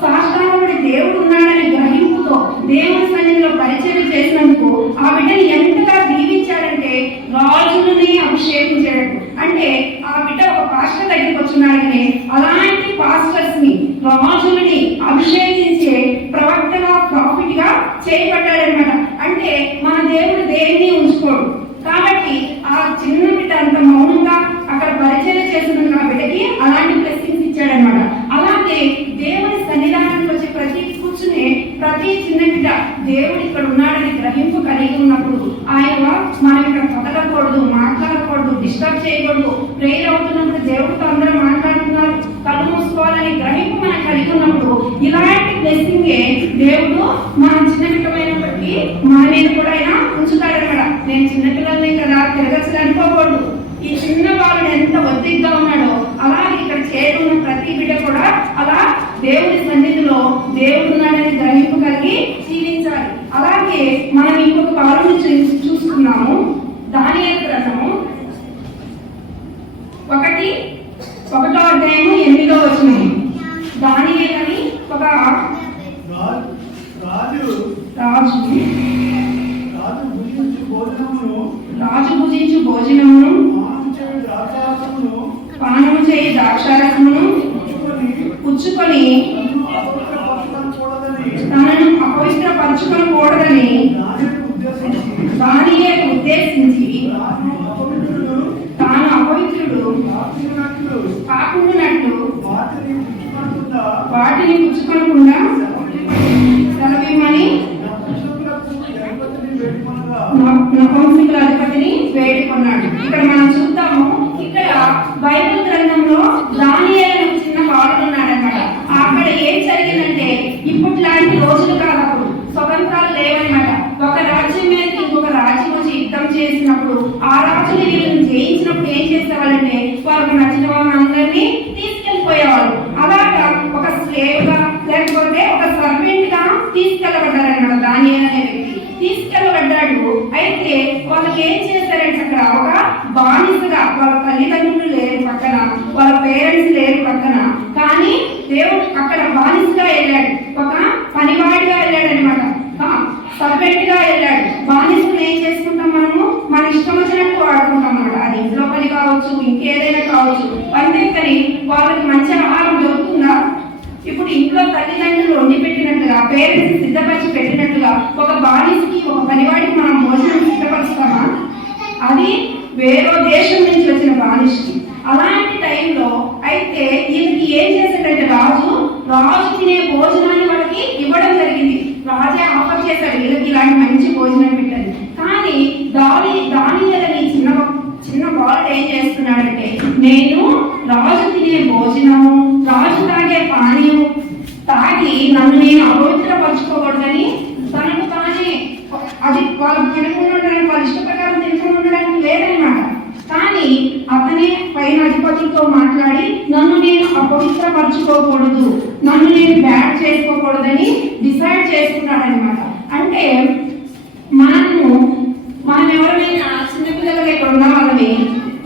సాష్టాంగపడి దేవుడు ఉన్నాడనే గ్రహింపుతో దేవుని సన్నిధిలో పరిచయం చేసినందుకు ఆ బిడ్డని ఎంతగా దీవించాడంటే రాజులని అభిషేకించాడు. అంటే ఆ బిడ్డ ఒక పాస్టర్ దగ్గరికి వచ్చినాడనే అలాంటి పాస్టర్స్ ని రాజులని అభిషేకించే ప్రవక్తగా ప్రాఫిట్ గా చేయబడ్డాడనమాట. అంటే మన దేవుడు దేన్ని ఉంచుకోడు. కాబట్టి ఆ చిన్న బిడ్డ అంత మౌనంగా అక్కడ పరిచయం చేసిన ఆ బిడ్డకి అలాంటి బ్లెస్సింగ్స్ ఇచ్చాడనమాట. అలాగే దేవుని సన్నిధానానికి వచ్చి కూర్చునే ప్రతి చిన్న బిడ్డ దేవుడు ఇక్కడ ఉన్నాడని గ్రహింపు కలిగి ఉన్నప్పుడు ఆయన మనం ఇక్కడ కదలకూడదు, మాట్లాడకూడదు, డిస్టర్బ్ చేయకూడదు. ప్రేయర్ అవుతున్నప్పుడు దేవుడితో అందరూ మాట్లాడుతున్నారు, కళ్ళు మూసుకోవాలని గ్రహింపు మనం కలిగి ఉన్నప్పుడు ఇలాంటి బ్లెస్సింగే దేవుడు మన చిన్న బిడ్డమైనప్పటికీ మన మీద కూడా ఆయన ఉంచుతాడనమాట. నేను చిన్నపిల్లల్ని కదా తిరగచ్చు అనుకోకూడదు. ఈ చిన్న బాలుడు ఎంత ఒత్తిడిగా ఉన్నాడో అలాగే ఇక్కడ చేరున్న ప్రతి బిడ్డ కూడా అలా దేవుని సన్నిధిలో దేవుడు ఉన్నాడని గ్రహింపు కలిగి జీవించాలి. అలాగే మనం ఇంకొక బాలుని చూస్తున్నాము. దానియేలు గ్రంథము 1వ అధ్యాయము 8వ వచనం. దానియేలు అని ఒక రాజు భుజించు భోజనమును పానము చేయి ద్రాక్షారసమును పుచ్చుకొని తనను అపవిత్రపరచుకోకూడదని దానియేలు ఉద్దేశించి తాను అపవిత్రుడు కాకుండానట్లు వాటిని పుచ్చుకోకుండా సెలవిమ్మని నపుంసకుల అధిపతిని వేడుకున్నాడు. ఇక్కడ మనం చూద్దాము, ఇక్కడ బైబిల్ గ్రంథంలో దానియేలు చిన్న బాలుడు ఉన్నాడన్నమాట. అక్కడ ఏం జరిగిందంటే ఇప్పుడు లాంటి రోజులు కాదు, అప్పుడు స్వతంత్రాలు లేవన్నమాట. ఒక రాజ్యం మీద ఇంకొక రాజ్యం వచ్చి యుద్ధం చేసినప్పుడు ఆ రాజుని వీళ్ళని జయించినప్పుడు ఏం చేసేవాళ్ళంటే వాళ్ళకి నచ్చిన వాళ్ళందరినీ తీసుకెళ్లిపోయేవాళ్ళు. అలాగా ఒక స్లేవ్ గా లేకపోతే ఒక సర్వెంట్ గా తీసుకెళ్ళబడ్డారన్నమాట. దానియేలు అనే వ్యక్తి తీసుకెళ్ళబడ్డాడు. అయితే వాళ్ళకి ఏం చేశారంటే అక్కడ ఒక బానిసగా, వాళ్ళ తల్లిదండ్రులు లేరు పక్కన, వాళ్ళ పేరెంట్స్ లేరు పక్కన, కానీ దేవుడు అక్కడ బానిసగా వెళ్ళాడు, ఒక పనివాడిగా వెళ్ళాడు అనమాట, సర్వెంట్ గా వెళ్ళాడు. బానిసలు ఏం చేసుకుంటాం మనము, మన ఇష్టం వచ్చినట్టు వాడుకుంటాం అన్నమాట. అది ఇంట్లో పని కావచ్చు, ఇంకేదైనా కావచ్చు. అంతేకాని వాళ్ళకి మంచి ఆహారం దొరుకుతుందా? ఇప్పుడు ఇంట్లో తల్లిదండ్రులు వండి పెట్టినట్టుగా, పేరెంట్స్ సిద్ధపరిచి పెట్టినట్టుగా ఒక బానిసకి, ఒక పనివాడికి మనం భోజనం సిద్ధపరుస్తామా? అది వేరే దేశం నుంచి వచ్చిన బానిసకి. అలాంటి టైంలో అయితే ఈయనకి ఏం చేశాడంటే రాజు తినే భోజనాన్ని వాళ్ళకి ఇవ్వడం జరిగింది. రాజే ఆఫర్ చేశాడు, వీళ్ళకి ఇలాంటి మంచి భోజనం పెట్టండి. కానీ దానియేలుని చిన్న బాలుడు ఏం చేస్తున్నాడంటే, నేను రాజు తినే భోజనము, రాజు తాగే పానీయం తాగి నన్ను నేను అపవిత్రపరచుకోకూడదని తనకు తానే, అది వాళ్ళు తినకుండా ఉండడానికి, వాళ్ళ ఇష్ట ప్రకారం తినకుండా ఉండడానికి లేదనమాట. కానీ అతనే పైన అధిపతులతో మాట్లాడి నన్ను నేను అపవిత్రపరచుకోకూడదు, నన్ను నేను బ్యాడ్ చేసుకోకూడదని డిసైడ్ చేసుకున్నాడు అనమాట. అంటే మనం ఎవరైనా చిన్నపిల్లలుగా ఇక్కడ ఉన్న వాళ్ళని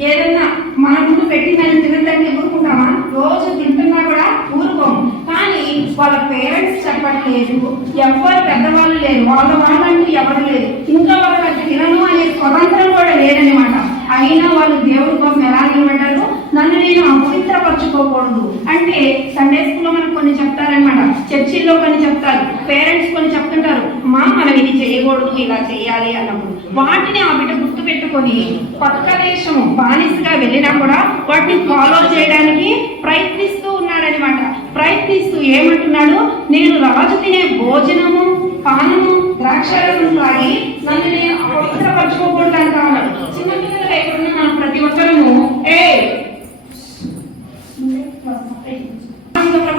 ఏదన్నా మన ముందు పెట్టిందని తినడానికి ఊరుకుంటామా? రోజు తింటున్నా కూడా ఊరుకోము. కానీ వాళ్ళ పేరెంట్స్ చెప్పట్లేదు, ఎవరు పెద్దవాళ్ళు లేరు, వాళ్ళంటూ ఎవరు లేదు, ఇంకా వాళ్ళకి తినను అనే స్వతంత్రం కూడా లేదనమాట. అయినా వాళ్ళు దేవుడి కోసం ఎలా నిలబడ్డారు, నన్ను నేను అపవిత్రపరచుకోకూడదు అంటే. సండే స్కూల్లో మనకు కొన్ని చెప్తారనమాట, చర్చిల్లో కొన్ని చెప్తారు, పేరెంట్స్ కొన్ని చెప్తుంటారు, మనం ఇది చేయకూడదు, ఇలా చేయాలి అన్నప్పుడు వాటిని ఆ బిడ్డ గుర్తు పెట్టుకొని పక్క దేశము బానిసగా వెళ్ళినా కూడా వాటిని ఫాలో చేయడానికి ప్రయత్నిస్తూ ఉన్నాడనమాట. ప్రయత్నిస్తూ ఏమంటున్నాడు, నేను రాజు తినే భోజనము, పానము, ద్రాక్షారసం తాగి నన్ను నేను అపవిత్రపరచుకోకూడదు అంటా ఉన్నాడు. చిన్నపిల్లలు ఎక్కడున్నా మనం ప్రతి ఒక్కరము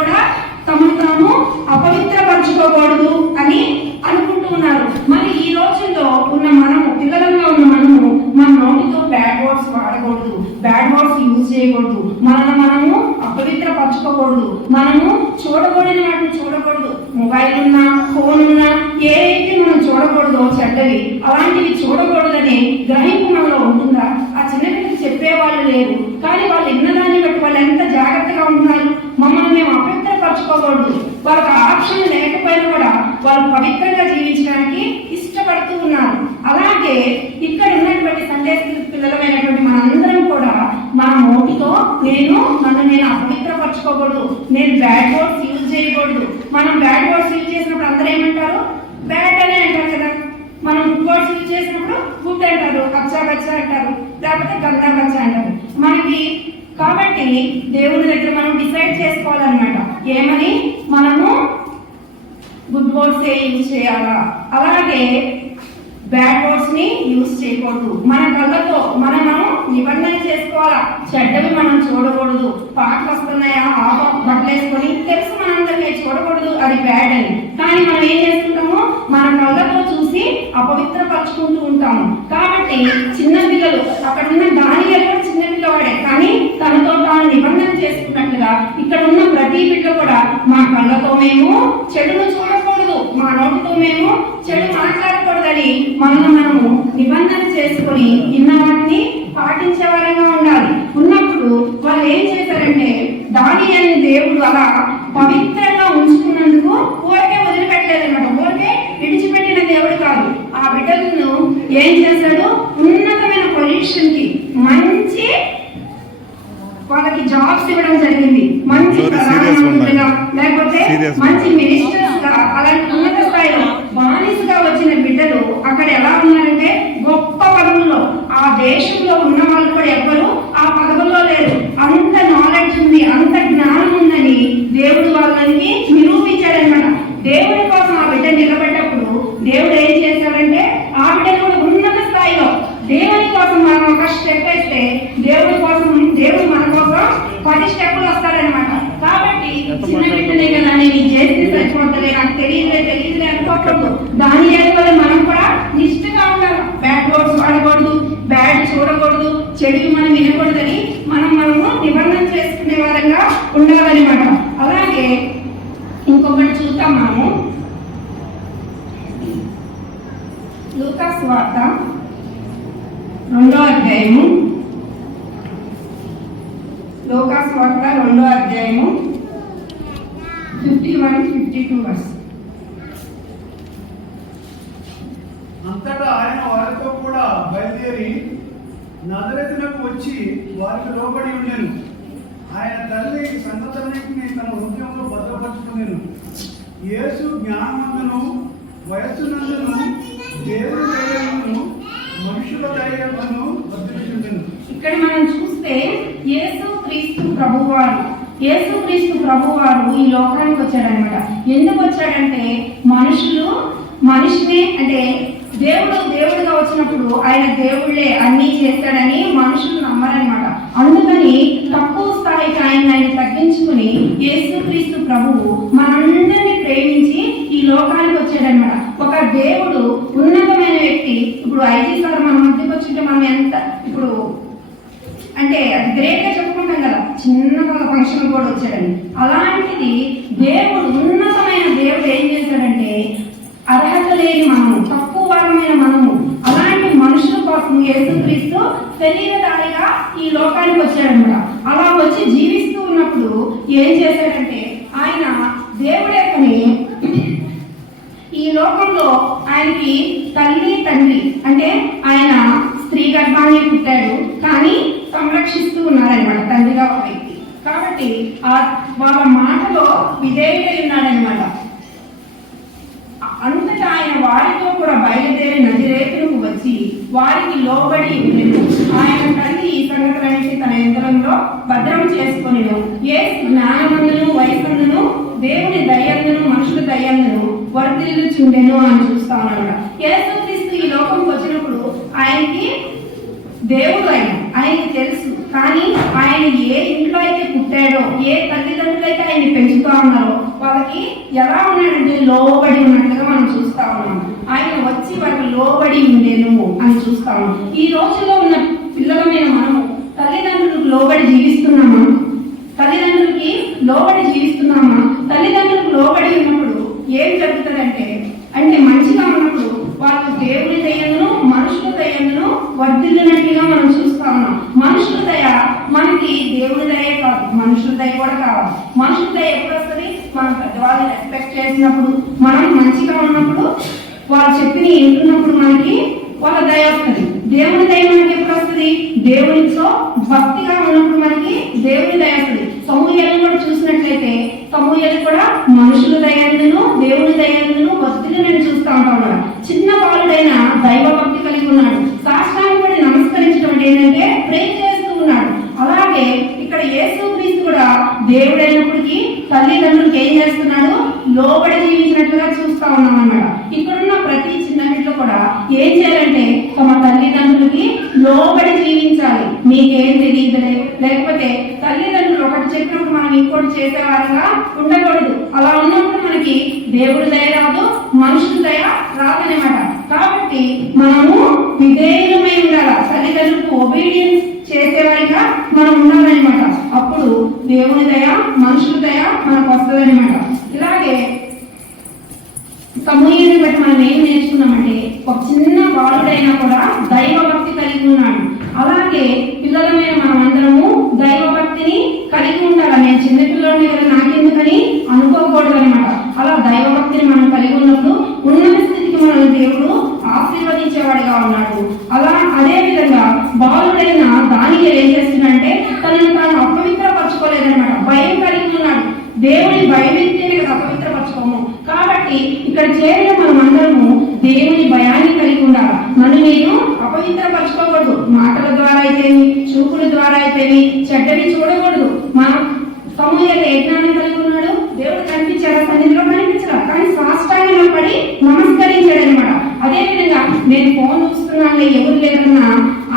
కూడా తమను తాము అపవిత్రపరచుకోకూడదు అని అనుకుంటూ ఉన్నారు. మరి ఈ రోజుల్లో ఉన్న మనము, పిల్లలంగా ఉన్న మనము, మన నోటితో బ్యాడ్ వర్డ్స్ వాడకూడదు, బ్యాడ్ వర్డ్స్ యూజ్ చేయకూడదు, మనము అపవిత్రపరచుకోకూడదు, మనము చూడకూడని వాటిని చూడకూడదు. మొబైల్ ఉన్నా, ఫోన్ ఉన్నా ఏదైతే మనం చూడకూడదో చెడ్డవి, అలాంటివి చూడకూడదనే గ్రహింపు మనలో ఉంటుందా? ఆ చిన్నపిల్లకి చెప్పేవాళ్ళు లేరు, కానీ వాళ్ళు విన్నదాన్ని బట్టి వాళ్ళు ఎంత జాగ్రత్తగా ఉంటున్నారు. మమ్మల్ని మేము అపవిత్రపరచుకోకూడదు, వాళ్ళకి ఆప్షన్ లేకపోయినా కూడా వాళ్ళు పవిత్రంగా జీవించడానికి ఇష్టపడుతూ ఉన్నారు. అలాగే ఇక్కడ ఉన్నటువంటి సండే పిల్లలమైనటువంటి మనందరం కూడా మన నోటితో నన్ను నేను అపవిత్రపరచుకోకూడదు, నేను బ్యాడ్ వర్డ్స్ యూజ్ చేయకూడదు. మనం బ్యాడ్ వర్డ్స్ యూజ్ చేసినప్పుడు అందరూ ఏమంటారు, బ్యాడ్ అనే అంటారు కదా. మనం గుడ్ వర్డ్స్ యూజ్ చేసినప్పుడు గుడ్ అంటారు, అచ్చా బచ్చా అంటారు, లేకపోతే గందా బచ్చా అంటారు మనకి. కాబట్టి దేవుని దగ్గర మనం డిసైడ్ చేసుకోవాలన్నమాట, ఏమని మనము గుడ్ వర్డ్స్ యూజ్ చేయాలా, అలాగే బ్యాడ్ వర్డ్స్ ని యూజ్ చేయకూడదు. మన కళ్ళతో మనము నిబంధన చేసుకోవాలా, చెడ్డవి మనం చూడకూడదు. పాటలు వస్తున్నాయా, బట్టలు వేసుకొని తెలుసు మనందరికీ చూడకూడదు, అది బ్యాడ్ అని. కానీ మనం ఏం చేస్తుంటాము, మన కళ్ళతో చూసి అపవిత్రపరచుకుంటూ ఉంటాము. కాబట్టి చిన్నపిల్లలు, అక్కడ ఉన్న దానియేలు కూడా చిన్నపిల్లవాడే, కానీ తనతో తాను నిబంధన చేసుకున్నట్లుగా ఇక్కడ ఉన్న ప్రతి బిడ్డ కూడా మా కళ్ళతో మేము చెడును చూడకూడదు, మా నోటితో మేము చెడు మాట్లాడకూడదని మనము నిబంధన చేసుకొని ఇన్న వాటిని పాటించే వారంగా ఉండాలి. ఉన్నప్పుడు వాళ్ళు ఏం చేశారంటే, దానియేలుని దేవుడు అలా పవిత్రంగా ఉంచుకున్నందుకు ఊరికే వదిలిపెట్టలేదన్నమాట. ఊరికే విడిచిపెట్టిన దేవుడు కాదు, ఆ బిడ్డలను ఏం చేశాడు, ఉన్నతమైన పొజిషన్ కి, మంచి వాళ్ళకి జాబ్స్ ఇవ్వడం జరిగింది. మంచి ప్రధానమంత్రిగా లేకపోతే మంచి మినిస్టర్స్ గా అలాంటి అక్కడ ఎలా ఉన్నారంటే గొప్ప పదవుల్లో, ఆ దేశంలో ఉన్న వాళ్ళు కూడా ఎవ్వరు ఆ పదవుల్లో లేరు. అంత నాలెడ్జ్ ఉంది, అంత జ్ఞానం ఉందని దేవుడు వాళ్ళకి నిరూపించాడనమాట. దేవుడి కోసం ఆ బిడ్డ నిలబడ్డప్పుడు దేవుడు ఏం చేశాడంటే ఆ బిడ్డను కూడా ఉన్నత స్థాయిలో, దేవుడి కోసం మనం ఒక స్టెప్ వేస్తే దేవుడి కోసం దేవుడు మన కోసం 10 స్టెప్పులు వస్తాడనమాట. కాబట్టి చిన్న బిడ్డనే కదా నేను చేస్తే సరిపోతుంది, నాకు తెలియదులే అనుకోకూడదు. దాని వల్ల మనం కూడా నిష్ఠగా ఉండాలి. బ్యాడ్ వర్డ్స్ వాడకూడదు, బ్యాడ్ చూడకూడదు, చెడుని మనం వినకూడదని మనము నిబంధన చేసుకునే వారంగా ఉండాలన్నమాట. అలాగే ఇంకొకటి చూద్దాం మనము, లూకా సువార్త 2వ అధ్యాయము, లూకా సువార్త 2వ అధ్యాయము 51-52 వర్స్. అంతటా ఆయన వారితో కూడా బయలుదేరి నజరేతునకు వచ్చి వారికి లోబడి ఉండెను. ఆయన తల్లి సంగతులన్నింటినీ తన హృదయంలో భద్రపరుచుకునేను. యేసు జ్ఞానమందును వయస్సునందును దేవుని దయను మనుషుల దయను వర్ధిల్లుచుండెను. ఇక్కడ మనం చూస్తే యేసుక్రీస్తు ప్రభువారు ఈ లోకానికి వచ్చాడనమాట. ఎందుకు వచ్చాడంటే మనిషిని అంటే దేవుడుగా వచ్చినప్పుడు ఆయన దేవుళ్ళే అన్నీ చేస్తాడని మనుషులు నమ్మరనమాట. అందుకని తక్కువ స్థాయికి ఆయన తగ్గించుకుని యేసుక్రీస్తు ప్రభువు మనందరినీ ప్రేమించి ఈ లోకానికి వచ్చాడనమాట. ఒక దేవుడు ఉన్నతమైన వ్యక్తి. ఇప్పుడు ఐజీ సార్ మన మధ్యకి వచ్చింటే మనం ఎంత ఇప్పుడు అంటే అది గ్రేట్ గా చెప్పుకుంటాం కదా, చిన్న ఫంక్షన్ కూడా వచ్చాడని. అలాంటిది దేవుడు, ఉన్నతమైన దేవుడు ఏం చేశాడంటే అర్హత లేని మనము, తక్కువ వారమైన మనము, అలాంటి మనుషుల కోసం యేసుక్రీస్తు శరీరధారిగా ఈ లోకానికి వచ్చాడనమాట. అలా వచ్చి జీవిస్తూ ఉన్నప్పుడు ఏం చేశాడంటే ఆయన దేవుడెక్కని ఈ లోకంలో ఆయనకి తల్లి తండ్రి అంటే ఆయన స్త్రీ గర్భాన్ని పుట్టాడు, కానీ సంరక్షిస్తూ ఉన్నారనమాట తండ్రిగా ఒక వ్యక్తి. కాబట్టి వాళ్ళ మాటలో విధేయుడై ఉన్నాడనమాట. అంతటా ఆయన వారితో కూడా బయలుదేరి నజరేతునకు వచ్చి వారికి లోబడి ఉండెను. ఆయన తల్లి ఈ సంగతులన్నిటి తన యంత్రంలో భద్రం చేసుకొనెను. యేసు జ్ఞానమందును వయస్సును దేవుని దయందును మనుషుల దయందును వర్ధిల్లుచుండెను అని చూస్తా ఉన్నాడు. యేసుక్రీస్తు ఈ లోకంకి వచ్చినప్పుడు ఆయనకి దేవుడు ఆయనకి తెలుసు, కానీ ఆయన ఏ ఇంట్లో అయితే పుట్టాడో, ఏ తల్లిదండ్రులైతే ఆయన్ని పెంచుతా ఉన్నారో వాళ్ళకి ఎలా ఉన్నాడంటే లోబడి ఉన్నట్లుగా మనం చూస్తా ఉన్నాం. ఆయన వచ్చి వాళ్ళకి లోబడి ఉండేను అని చూస్తా ఉన్నాం. ఈ రోజులో ఉన్న పిల్లలమైన మనము తల్లిదండ్రులకు లోబడి జీవిస్తున్నామా? తల్లిదండ్రులకి లోబడి జీవిస్తున్నామా? తల్లిదండ్రులకు లోబడి ఉన్నప్పుడు ఏం జరుగుతుందంటే మంచిగా ఉన్నప్పుడు వాళ్ళు దేవుని దయను మనుషుల దయను వర్ధిల్లినట్టుగా మనం చూస్తా ఉన్నాం. మనుషుల దయ మనకి దేవుని దయ కాదు, మనుషుల దయ కూడా కావాలి. మనుషుల దయ ఎప్పుడు వస్తుంది? మనం పెద్దవాళ్ళని రెస్పెక్ట్ చేసినప్పుడు, మనం మంచిగా ఉన్నప్పుడు, వాళ్ళు చెప్పిన వింటున్నప్పుడు మనకి వాళ్ళ దయ వస్తుంది. దేవుని దయ మనకి ఎప్పుడు వస్తుంది? దేవునితో భక్తిగా ఉన్నప్పుడు మనకి దేవుని దయ వస్తుంది. సమూహలను కూడా చూసినట్లయితే సమూహలు కూడా మనుషుల దయను దేవుని దయను భక్తులను చూస్తూ ఉంటాడు. చిన్న బాలుడైన దైవ భక్తి కలిగి ఉన్నాడు. సాష్టాంగపడి నమస్కరించడం ఏంటంటే ప్రే చేస్తూ ఉన్నాడు. అలాగే ఇక్కడ యేసుక్రీస్తు కూడా దేవుడైనప్పటికీ తల్లిదండ్రులకు ఏం చేస్తున్నాడు? లోబడి జీవించినట్లుగా చూస్తా ఉన్నాం అన్నమాట. ఇక్కడున్న ప్రతి చిన్న బిడ్డలు కూడా ఏం చేయాలంటే తమ తల్లిదండ్రులకి లోబడి జీవించాలి. మీకేం తెలియదులే, లేకపోతే తల్లిదండ్రులు ఒకటి చెప్పినప్పుడు మనం ఇంకోటి చేసేవారుగా ఉండకూడదు. అలా ఉన్నప్పుడు మనకి దేవుడి దయ రాదు, మనుషుల దయ రాదనమాట. కాబట్టి మనము విధేయులమై ఉండాలి. తల్లిదండ్రులకు ఒబీడియన్స్ చేసేవారిగా మనం ఉండాలన్నమాట. అప్పుడు దేవుని దయ మనుషుల దయ మనకు వస్తుందన్నమాట. ఇలాగే సమూహాన్ని బట్టి మనం ఏం నేర్చుకున్నామంటే ఒక చిన్న బాలుడైనా కూడా దైవ భక్తి కలిగి ఉన్నాడు. అలాగే పిల్లలమైన మనమందరము దైవ భక్తిని కలిగి ఉండాలి. నేను చిన్నపిల్లలని కదా నాకెందుకని అనుకోకూడదు అనమాట. అలా దైవ భక్తిని మనం కలిగి ఉన్నప్పుడు ఉన్నత స్థితికి మనం దేవుడు ఆశీర్వదించేవాడిగా ఉన్నాడు. అదే విధంగా బాలుడైన దానియేలు ఏం చేస్తున్నాడంటే తనను తాను అపవిత్రపరచుకోలేదన్నమాట. భయం కలిగి ఉన్నాడు. దేవుని భయమిస్తేనే కదా అపవిత్రపరచుకోము. కాబట్టి ఇక్కడ చేరిన మనం అందరము దేవుని భయాన్ని కలిగి ఉండాలి. అయితేమి చెడ్డని చూడకూడదు. మనం సమూహలు ఏ జ్ఞానం కలిగి ఉన్నాడు? దేవుడు కనిపించాడు, సన్నిధిలో కనిపించరా, కానీ సాష్టాంగంలో పడి నమస్కరించాడు అనమాట. అదే విధంగా నేను ఫోన్ చూస్తున్నాను ఎవరు లేదన్నా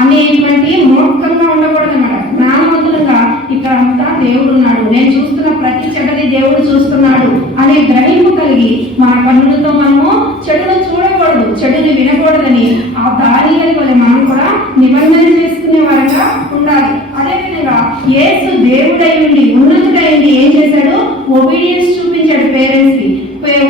అనేటువంటి మూర్ఖంగా ఉండకూడదు అనమాట. జ్ఞానవంతులుగా ఇక్కడ అంతా దేవుడు ఉన్నాడు, నేను చూస్తున్న ప్రతి చెడ్డని దేవుడు చూస్తున్నాడు అనే గ్రహింపు కలిగి మన కన్నులతో మనము చెడును చూడకూడదు, చెడుని వినకూడదని ఆ దానిని వల్ల మనం కూడా నిబంధన చేసుకునే వారంగా ఉండాలి. అదేవిధంగా యేసు దేవుడై ఉండి ఉన్నతుడై ఉండి ఏం చేశాడు? ఒబీడియన్స్ చూపించాడు పేరెంట్స్ కి.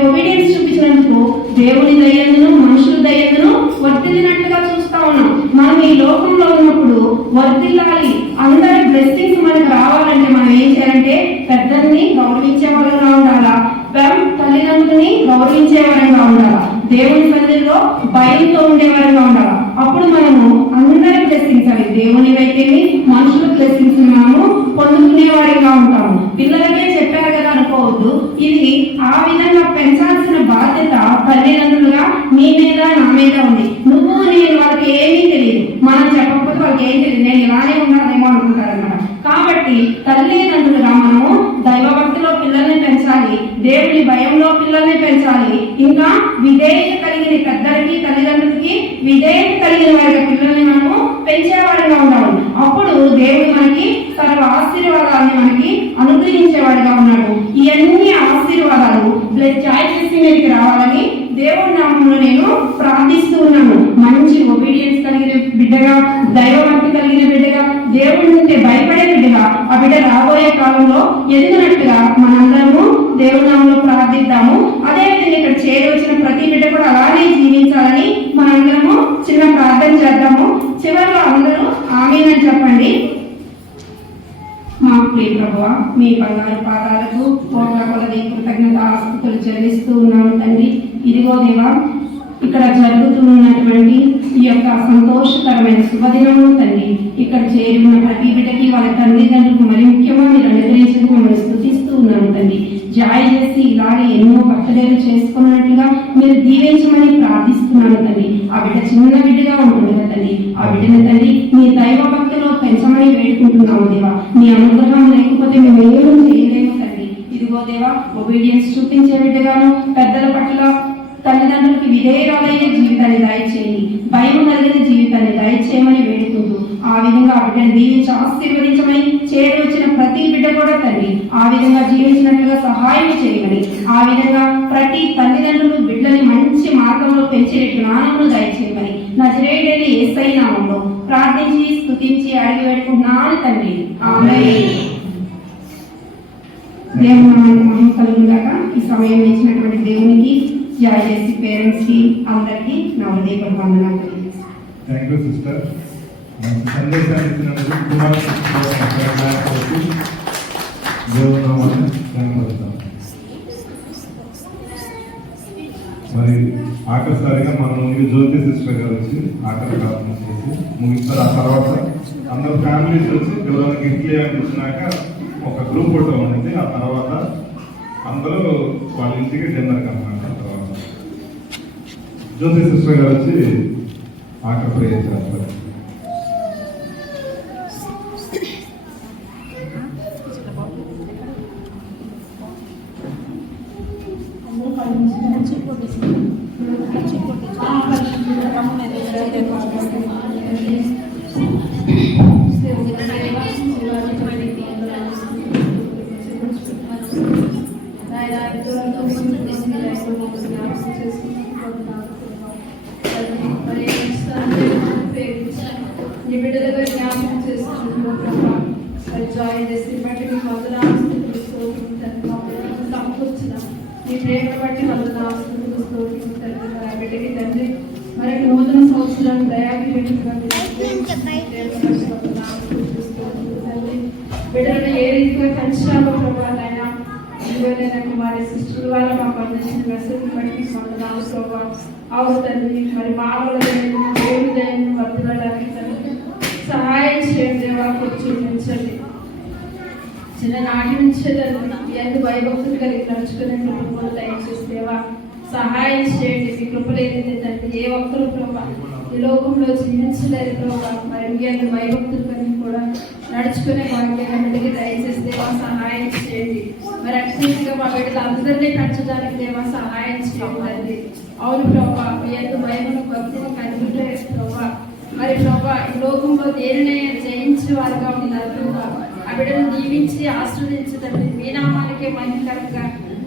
ఒబీడియన్స్ చూపించినందుకు దేవుని దయ్యందును మనుషుల దయ్యందును వర్తిల్లినట్లుగా చూస్తా ఉన్నాం. మనం ఈ లోకంలో ఉన్నప్పుడు వర్తిల్లాలి, అందరి బ్లెస్సింగ్స్ మనకు రావాలంటే మనం ఏం చేయాలంటే పెద్దల్ని గౌరవించే వాళ్ళగా ఉండాలా, తల్లిదండ్రులని గౌరవించే వారంగా ఉండాలా, దేవుని సన్నిధిలో భయంతో ఉండేవారంగా ఉండాలా. అప్పుడు మనము అందరి బ్లెస్సింగ్స్ అవి దేవుని అయితేనే మనుషుల బ్లెస్సింగ్స్ మనము పొందుకునే వారిగా ఉంటాము. పిల్లలకే చెప్పారు కదా అనుకోవద్దు, ఇది ఆ విధంగా పెంచాల్సిన బాధ్యత తల్లిదండ్రులుగా మీ మీద నా మీద ఉంది. నువ్వు నేను వాళ్ళకి ఏమీ తెలియదు, మనం చెప్పకపోతే వాళ్ళకి ఏం తెలియదు, నేను ఇలానే ఉన్నానేమో అనుకుంటారన్నమాట. కాబట్టి తల్లిదండ్రులుగా మనము దైవభక్తిలో పిల్లల్ని పెంచాలి, దేవుని భయంలో పిల్లల్ని పెంచాలి, ఇంకా విధేయత కలిగిన పెద్దలకి తల్లిదండ్రులకి విధేయత కలిగిన వారి పిల్లల్ని మనము పెంచేవాడిగా ఉండాలి. అప్పుడు దేవుడు మనకి సర్వ ఆశీర్వాదాన్ని మనకి అనుగ్రహించేవాడిగా ఉన్నాడు. ఇవన్నీ ఆశీర్వాదాలు చాయిస్ మీదకి రావాలని దేవుడి నామంలో నేను ప్రార్థిస్తూ ఉన్నాను. మంచి ఒబీడియన్స్ కలిగిన బిడ్డగా, దైవభక్తి కలిగిన బిడ్డగా, దేవుడి నుండి భయపడే బిడ్డగా ఆ బిడ్డ రాబోయే కాలంలో ఎదిగినట్టుగా మనందరము దేవుడి నామంలో ప్రార్థిద్దాము. అదేవిధంగా ఇక్కడ చేరవచ్చిన ప్రతి బిడ్డ కూడా అలానే జీవించాలని మనందరము చిన్న ప్రార్థన చేద్దాము. చివరిలో అందరూ ఆమేనని చెప్పండి. మా ప్రియ ప్రభువా, మీ బంగారు పాదాలకు కోట్ల కొలది కృతజ్ఞతాస్తుతులు చెల్లిస్తూ ఉన్నాను తండ్రి. ఇదిగో దేవా, ఇక్కడ జరుగుతున్నటువంటి ఈ యొక్క సంతోషకరమైన శుభదినము తండ్రి, ఇక్కడ చేరి ఉన్న ప్రతి బిడ్డకి వాళ్ళ తల్లిదండ్రులకు మరి ముఖ్యంగా మీరు అనుగ్రహించడానికి మిమ్మల్ని స్తుతిస్తూ ఉన్నాను తండ్రి. జాయి చేసి ఇలాగే ఎన్నో బర్త్డేలు చేసుకున్నట్లుగా మీరు దీవించమని ప్రార్థిస్తున్నాను తండ్రి. ఆ బిడ్డ చిన్న బిడ్డగా ఉంటుంది కదా తండ్రి, ఆ బిడ్డను తండ్రి మీ దైవ భక్తిలో పెంచమని వేడుకుంటున్నాము దేవా. మీ అనుగ్రహం లేకపోతే మేము ఏమీ చేయలేము తండ్రి. ఇదిగో దేవా, ఒబీడియన్స్ చూపించే బిడ్డగాను, పెద్దల పట్ల తల్లిదండ్రులకి విధేయురాలైన జీవితాన్ని దయచేయండి, భయం కలిగిన జీవితాన్ని దయచేయమని వేడుకుంటూ ఆ విధంగా ఆ బిడ్డను దీవించి ఆశీర్వదించమని చేరి వచ్చిన ప్రతి బిడ్డ కూడా తండ్రి ఆ విధంగా జీవించినట్లుగా సహాయం చేయమని, ఆ విధంగా ప్రతి తల్లిదండ్రులు బిడ్డని మంచి మార్గంలో పెంచే జ్ఞానమును దయచేయమని నజరేయుడైన యేసయ్య నామములో ప్రార్థించి స్తుతించి అడిగి వేడుకుంటున్నాను తండ్రి. ఆమేన్. దేవుని నామానికి మహిమ కలుగుగాక. ఈ సమయం ఇచ్చినటువంటి దేవునికి, జాయ్ చేసి పేరెంట్స్ కి అందరికీ నా హృదయపూర్వక వందనాలు తెలియజేస్తాను. Thank you sister. మంచి సందేశాన్ని ఇచ్చినందుకు కుమార్ దేవుని నామాన్ని ధన్యవాదాలు. మరి ఆఖరిసారిగా మన ముందు జ్యోతి సిస్టర్ గారు వచ్చి ఆఖరి ప్రార్థన చేసి ముగిస్తారు. ఆ తర్వాత అందరూ ఫ్యామిలీస్ వచ్చి ఎవరైనా గిఫ్ట్ అనిపించినాక ఒక గ్రూప్ ఫోటో ఉంటుంది. ఆ తర్వాత అందరూ వాళ్ళ ఇంటికి డిన్నర్ కనమాట. తర్వాత జ్యోతి సిస్టర్ గారు వచ్చి ఆఖరి ప్రేయర్ చేస్తారు. బిడ్డలుగా జ్ఞాపకం చేసుకుంటున్నాం. జాయిన్ చేసి బట్టి మీ వందనాస్తులు సమకూర్చిన మీ ప్రేమ బట్టి వందనాస్తులు స్తోత్రం బిడ్డకి తండ్రి మరి నూతన సంవత్సరాన్ని దయాకిరీటుగా బిడ్డలను ఏ రీతిగా పెంచాలో ప్రభావైనా ఇదిగోనైనా కుమారి సిస్టర్ వాళ్ళ మాకు అందించిన మెసేజ్ బట్టి వందనాలు ప్రభావ అవును తండ్రి. మరి మానవుల దేవుని దయను వర్తిల్లడానికి సహాయం చేయండి దేవా. కూర్చోండి చిన్ననాటి నుంచే ఎంత భయభక్తులు కలిగి నడుచుకునే కుటుంబాలు దయచేసి దేవా సహాయం చేయండి. మీ కృప లేనిదే తండ్రి ఏ ఒక్కరు ప్రభావ ఈ లోకంలో జీవించలేదు ప్రభావ. మరి మీ అంత భయభక్తులు కలిగి కూడా నడుచుకునే వాక్యాలన్నిటికీ దయచేసి దేవా సహాయం చేయండి. మరి అత్యంతగా మా బిడ్డలు అందరినీ పెంచడానికి దేవా సహాయం చేయండి. అవును ప్రభా, మీ అంత భయమును భక్తిని కలిగి ప్రభా. మరి ప్రభా, ఈ లోకంలో దేనినైనా జయించే వారుగా ఉన్నారు ప్రభా. ఆ బిడ్డను దీవించి ఆశ్రదించి తండ్రి మీ నామానికే మహిమకరంగా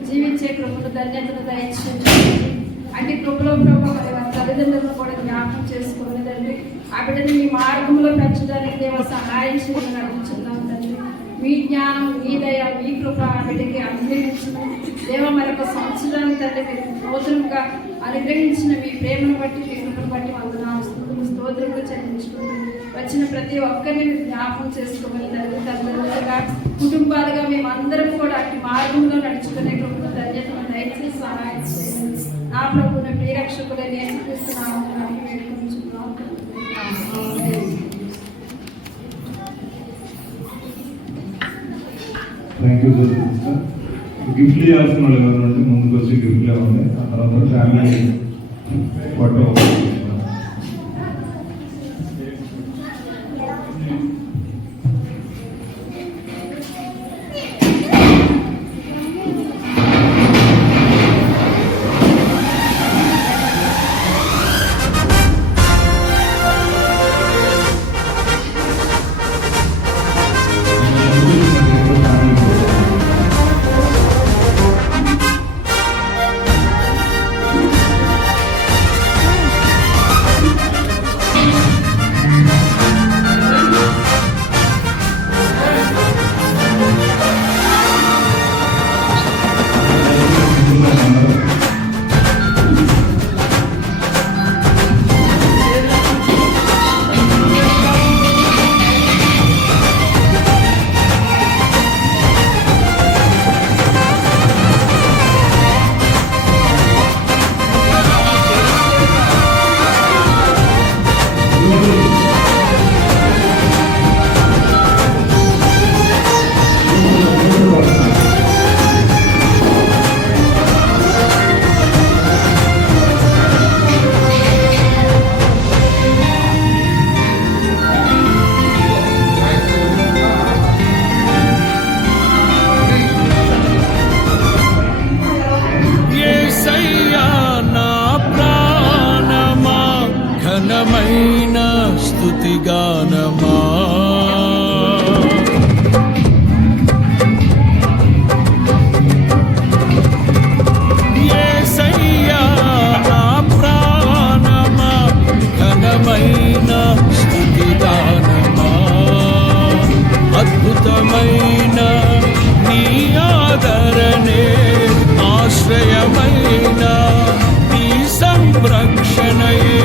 జీవించే కృపను ధన్యతను దయచేయండి. అన్ని కృపలో ప్రభా మరి వారి తల్లిదండ్రులను కూడా జ్ఞాపకం చేసుకోవాలి తండ్రి. ఆ బిడ్డని మీ మార్గంలో పెంచడానికి దేవ సహాయం చేయమని అడుగుతున్నాం తండ్రి. మీ జ్ఞానం, మీ దయ, మీ కృప ఆ బిడ్డకి అనుగ్రహించిన దేవ మరొక సంవత్సరాన్ని తండ్రి మీరు నూతనంగా అనుగ్రహించిన మీ ప్రేమను బట్టి, మీ కృపను బట్టి వందనాలు స్తోత్రములు చెల్లించుకుంటూ వచ్చిన ప్రతి ఒక్కరిని జ్ఞాపకం చేసుకోమని తండ్రి. తల్లిదండ్రులుగా కుటుంబాలుగా మేమందరం కూడా అట్టి మార్గంలో నడుచుకునే కృపను ధన్యతను దయచేసి సహాయం చేయండి. నా ప్రభువుని ప్రియరక్షకులే నేను చూస్తున్నాను వేడుకుంటున్నాను. Thank you sister. గిఫ్ట్లు ఇవ్వాల్సిన వాళ్ళు ఎవరంటే ముందుకు వచ్చి గిఫ్ట్లు ఇవ్వండి. ఆ తర్వాత ఫ్యామిలీ ఫోటో. ఘనమైన స్తుతిగానమా యేసయ్యా నా ప్రాణమా, ఘనమైన స్తుతిగానమా. అద్భుతమైన నీ ఆదరణే ఆశ్రయమైన నీ సంరక్షణయే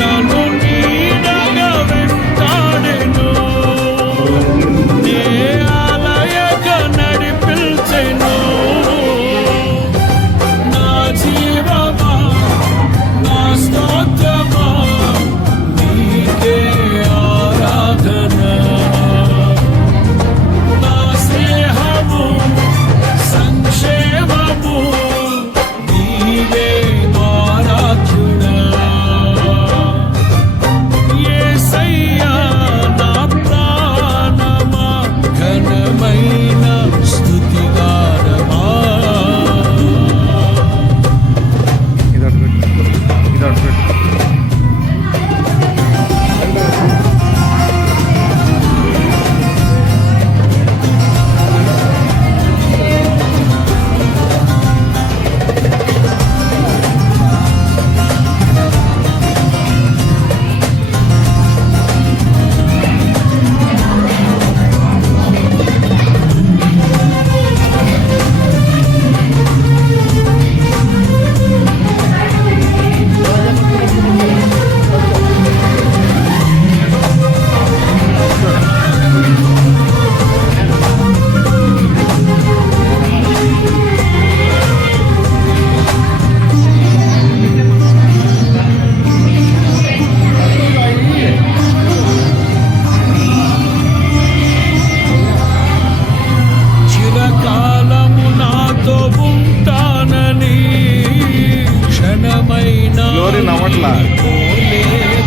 నన్ను నీడగా వెంటాడెను. నే ఆలయక నడిపించెను. నా జీవమా, నా స్తోత్రమా, నీకే ఆరాధన. నా స్నేహము, సంక్షేమము, నీవే ఆరాధ్యుడా. యేసయ్యా నా ప్రాణమా, ఘనమైన స్తుతిగానమా. చిరకాలము నాతో ఉంటానని క్షణమైన గ్లోరీ నవ్వట్లా. కోలేదా.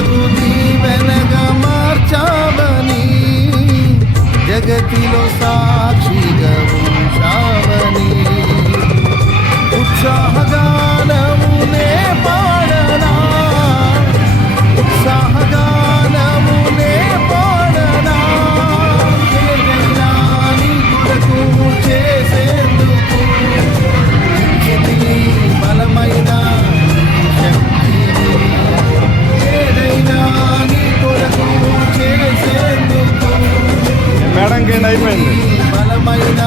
కొరకు దీవెనగా మార్చావని జగతిలో సాక్షిగా ఉంచావని ఉత్సాహగానమునే పాడనా ఉత్సాహగానమునే పాడనా ఏదైనా నీ కొరకు చేసేందుకు ఇచ్చితిని బలమైన శక్తిని ఏదైనా నీ కొరకు చేసేందుకు మేడం గేట్ అయిపోయింది. బలమైన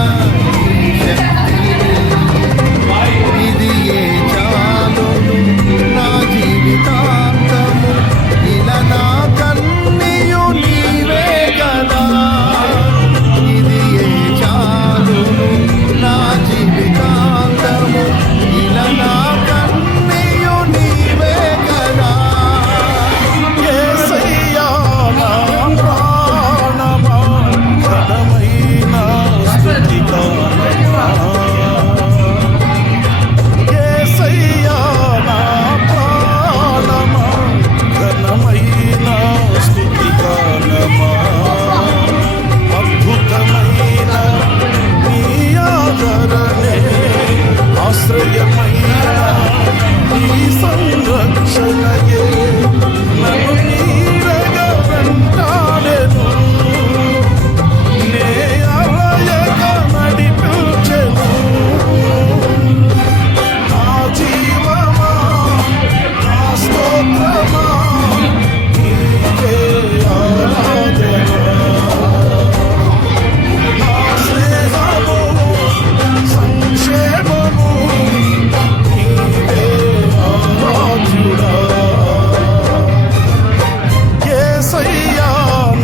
శక్తిని ఇది ఏ చాలును నా జీవితాంతము ఇలా నా కన్నీయు నీవే కదా ఇది ఏ చాలును నా జీవితాంతము ఇలా నా కన్నీయు నీవే కదా యేసయ్యా నా ప్రాణమా ఘనమైన స్తుతిగానమా యేసయ్యా నా ప్రాణమా ఘనమైన స్తుతిగానమా అద్భుతమైన నీ ఆదరణే ఆశ్రయమైన నీ సంరక్షణయే నన్ను నీడగా వెంటాడెను నే అలయగా నడిపించెను నా జీవమా నా స్తోత్రమా నీకే ఆరాధన నా స్నేహము సంక్షేమము నీవే ఆరాధ్యుడా యేసయ్యా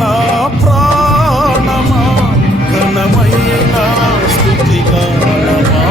నా ప్రాణమా ఘనమైన స్తుతిగానమా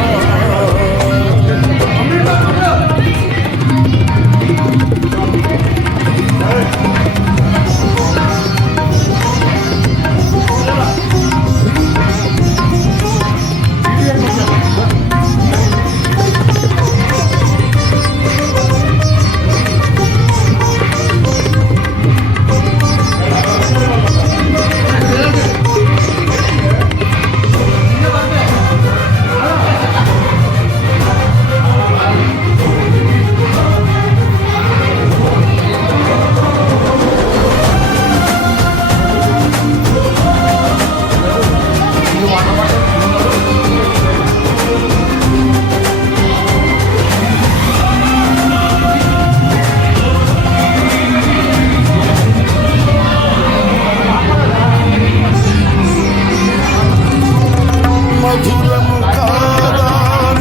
మధురము కాదా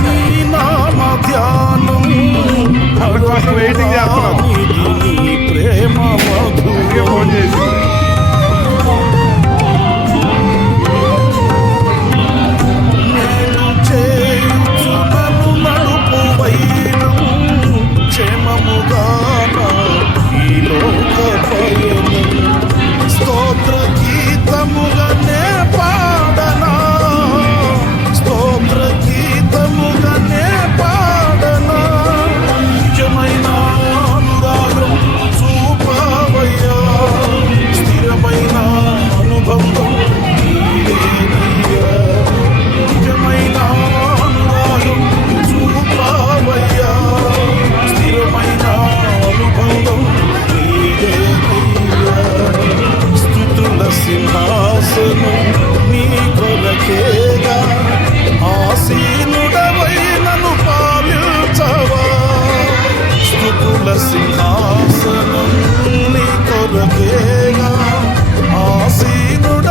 నీ నామ ధ్యానం అందుకోసం వెయిటింగ్ చేస్తున్నాం. నీ ప్రేమ అందుకే మధురం ఫోన్ చేసి నేను చేయుచు నన్ను నడుపు వైనం క్షేమముగా ఈ లోక పయనం స్తోత్ర గీతముగా నే పాడనా స్తోత్ర గీతముగా నే పాడనా నిజమైన అనురాగం చూపవయ్యా స్థిరమైన అనుభవం నీవేనయ్యా నిజమైన అనురాగం చూపవయ్యా స్థిరమైన అనుభవం నీవేనయ్యా స్తుతుల సింహాసనం నీ కొరకేగా ఆసీనుడవై నన్ను పాలించవా స్తుతుల సింహాసనం నీ కొరకేగా ఆసీనుడ